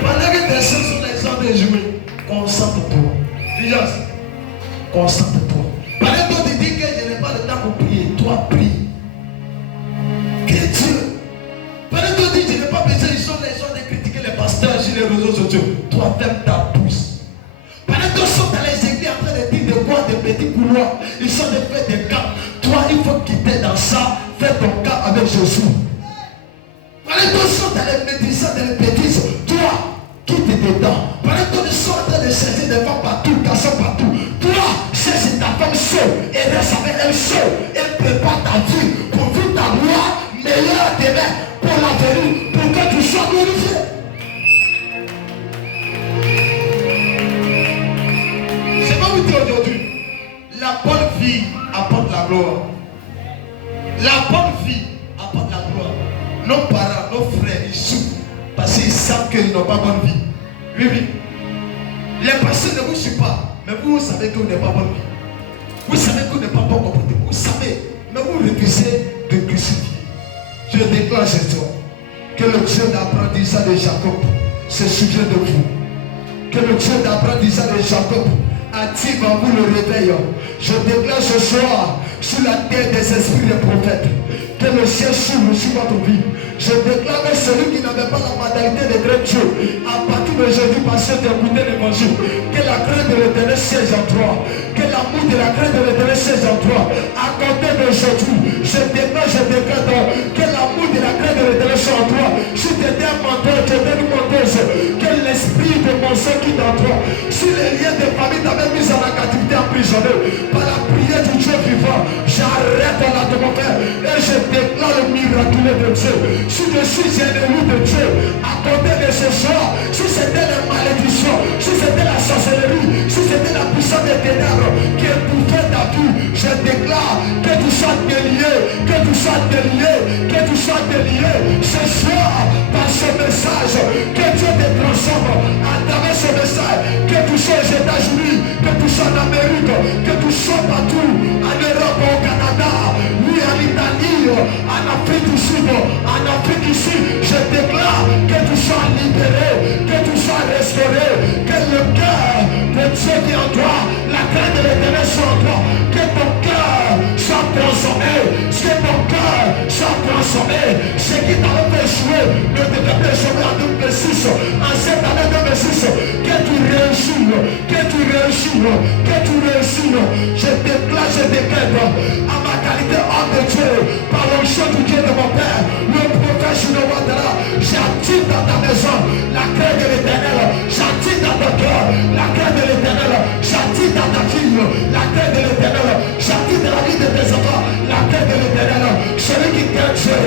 Pendant que tes sens sont les hommes de jouer, concentre-toi. Vigilance, concentre-toi. Pendant que tu dis que je n'ai pas le temps pour prier, toi prie. Que Dieu. Pendant que tu dis que je n'ai pas besoin, ils sont les gens de critiquer les pasteurs sur les réseaux sociaux. Toi ferme ta bouche. Pendant que sont dans les églises en train de dire de voir des petits couloirs, ils sont de faire des camps. Toi, il faut quitter dans ça, faire ton camp avec Jésus. Pendant que sont dans les médecins, dans les bêtises, toi, quitte dedans. Pendant que tu sont en train de chercher des femmes partout, garçons partout. Toi, cherche ta femme seule et reste avec elle seule. Et prépare ta vie pour vivre ta gloire meilleure demain pour l'avenir, pour que tu sois glorifié. Je vais vous dire aujourd'hui, la bonne vie apporte la gloire. La bonne vie apporte la gloire. Nos parents, nos frères, ils souffrent parce qu'ils savent qu'ils n'ont pas bonne vie. Oui, oui. Les personnes ne vous suivent pas, mais vous savez que vous n'avez pas bonne vie. Vous savez que vous n'êtes pas bon comporté. Vous savez, mais vous refusez de crucifier. Je déclare ce soir que le Dieu d'apprentissage de Jacob se souvient de vous. Que le Dieu d'apprentissage de Jacob active en vous le réveil. Je déclare ce soir sur la terre des esprits des prophètes Que le ciel s'ouvre sur votre vie. Je déclare que celui qui n'avait pas la mentalité de craindre Dieu, à partir d'aujourd'hui, parce que tu as écouté l'évangile, que la crainte de l'éternel siège en toi. Que l'amour de la crainte de l'éternel siège en toi. À compter d'aujourd'hui, je déclare que l'amour de la crainte de l'éternel soit en toi. Si tu étais un menteur, tu étais une menteuse, que l'esprit de mensonge quitte en toi. Si les liens de famille t'avaient mis en la captivité emprisonné, par la prière du Dieu vivant, j'arrête la demande et je déclare le miraculeux de Dieu. Si je suis un élu de Dieu, à côté de ce soir, si c'était la malédiction, si c'était la sorcellerie, si c'était la puissance des ténèbres qui étouffait ta vie, je déclare que tu sois délié, que tu sois délié, que tu sois délié. Ce soir, par ce message, que Dieu te transforme à travers ce message, que tu sois aux États-Unis, que tu sois en Amérique, que tu sois partout, en Europe, au Canada, oui, en Italie, en Afrique du Sud, en Afrique ici, je déclare que tu sois libéré, que tu sois restauré, que le cœur de Dieu qui est en toi, la crainte de l'éternel soit en toi, que ton cœur soit transformé, que ton cœur soit transformé. Ce qui t'avait fait jouer ne te fait pas jouer en 2006, en cette année 2006, que tu réussis, que tu réussis, que tu réussis. Je déclare, je décrète à ma qualité homme de Dieu, par l'onction du Dieu de mon Père, le prophète Chinois, j'attire dans ta maison la crainte de l'éternel, j'attire dans ton cœur la crainte de l'éternel, j'attire dans ta fille la crainte de l'éternel, j'attire dans la vie de tes enfants la crainte de l'éternel. Celui qui craint Dieu,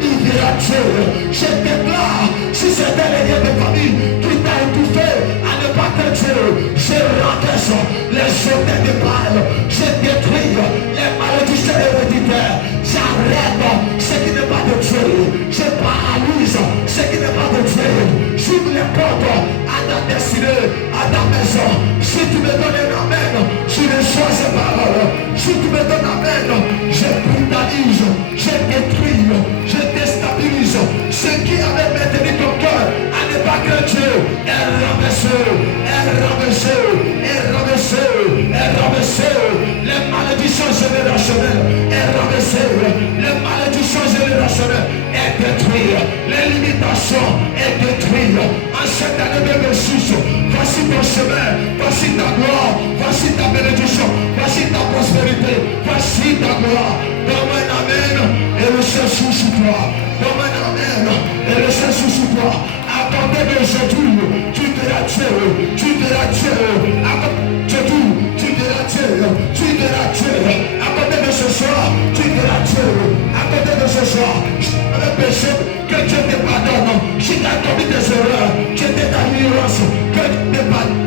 il verra Dieu. Je déclare, si c'était les liens de famille qui t'a étouffé à ne pas craindre Dieu, je renverse les soldats de Baal, je détruis les malédictions héréditaires, j'arrête ce qui n'est pas de Dieu, je paralyse ce qui n'est pas de Dieu, j'ouvre les portes à ta destinée, à ta maison. Si tu me donnes un amen, je reçois ces paroles. Si tu me donnes un amen, je brutalise, je détruis, je déstabilise ce qui avait maintenu ton cœur à ne pas craindre Dieu. Et rabaissez, les malédictions générationnelles, et rabaissez les malédictions générationnelles, et détruire les limitations, et détruire en cette année 2006. Voici ton chemin, voici ta gloire, voici ta bénédiction, voici ta prospérité, voici ta gloire. Donne un amen et le ciel sur toi. Donne un amen et le ciel sur toi. À compter d'aujourd'hui, tu verras Dieu, tu verras Dieu. À compter d'aujourd'hui, tu verras Dieu, tu verras Dieu. À compter de ce soir, tu verras Dieu. À compter de ce soir, le péché, que Dieu te pardonne. Si tu as commis des erreurs, tu étais dans l'ignorance, que Dieu te pardonne.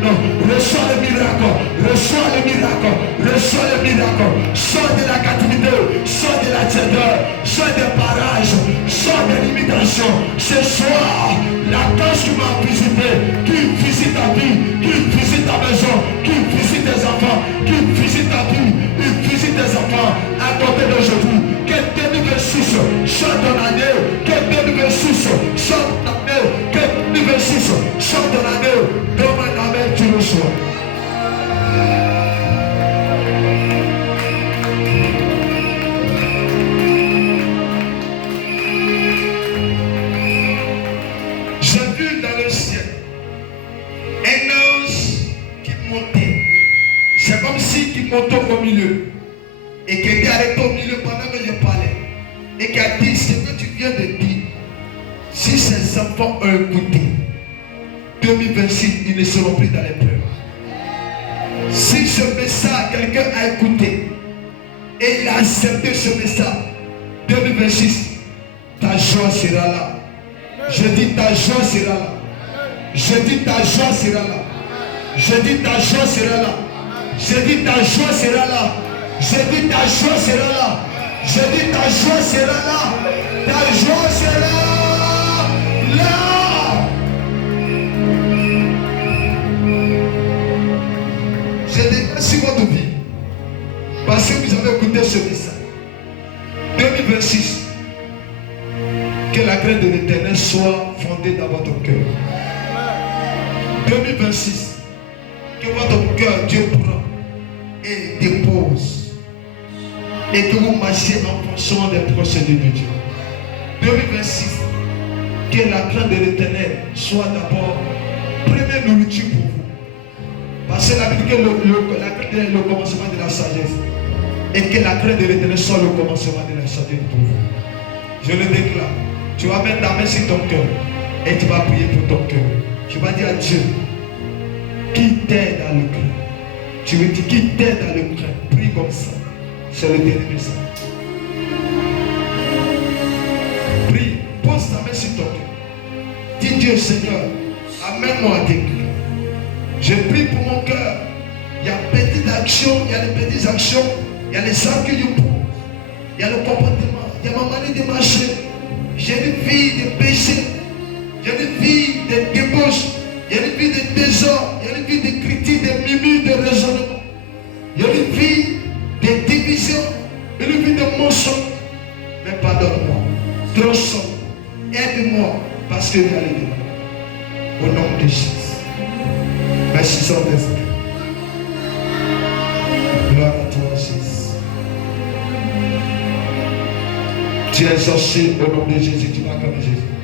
Reçois le miracle, reçois le miracle, reçois le miracle. Sors de la captivité, sors de la tiédeur, sors des parages, sors des limitations. Ce soir, la tâche qui m'a visité, qui visite ta vie, qui visite ta maison, qui visite tes enfants, qui visite ta vie, qui visite tes enfants, à côté d'aujourd'hui, que 2026 soit ton année, que 2026 soit ton année, que 2026 soit ton année, donne un amen, tu le sois. C'est comme si qui montait au milieu et qui était arrêté au milieu pendant que je parlais et qui a dit ce que tu viens de dire. Si ces enfants ont écouté, 2026, ils ne seront plus dans les pleurs. Si ce message, quelqu'un a écouté et il a accepté ce message, 2026, ta joie sera là. Je dis ta joie sera là. Je dis ta joie sera là. Je dis ta joie sera là. Je dis ta joie sera là. Je dis ta joie sera là. Je dis ta joie sera là. Ta joie sera là. Je déclare sur votre vie. Parce que vous avez écouté ce message. 2026. Que la crainte de l'Éternel soit fondée dans votre cœur. 2026. Que votre cœur, Dieu prend et dépose. Et que vous marchiez en commencement des procédés de Dieu. 2026, que la crainte de l'Éternel soit d'abord première nourriture pour vous. Parce que la Bible dit que la crainte est le commencement de la sagesse. Et que la crainte de l'Éternel soit le commencement de la sagesse pour vous. Je le déclare. Tu vas mettre ta main sur ton cœur et tu vas prier pour ton cœur. Tu vas dire à Dieu, qui t'aide à le craindre. Tu veux dire qui t'aide à le craindre. Prie comme ça. C'est le dernier message. Prie. Pose ta main sur ton cœur. Dis Dieu Seigneur, amène-moi à tes cœurs. Je prie pour mon cœur. Il y a petites actions, il y a les petites actions, il y a les actes que je prends, il y a le comportement, il y a ma manière de marcher. J'ai une vie de péché, j'ai une vie de débauche, il y a une vie de désordre, il y a une vie de critique, de mimiques, de raisonnement. Il y a une vie de division, une vie de mensonge. Mais pardonne-moi, transforme, aide-moi, parce que tu as les démons. Au nom de Jésus. Merci Saint-Esprit. Gloire à toi, Jésus. Tu es exaucé au nom de Jésus. Tu vas comme Jésus.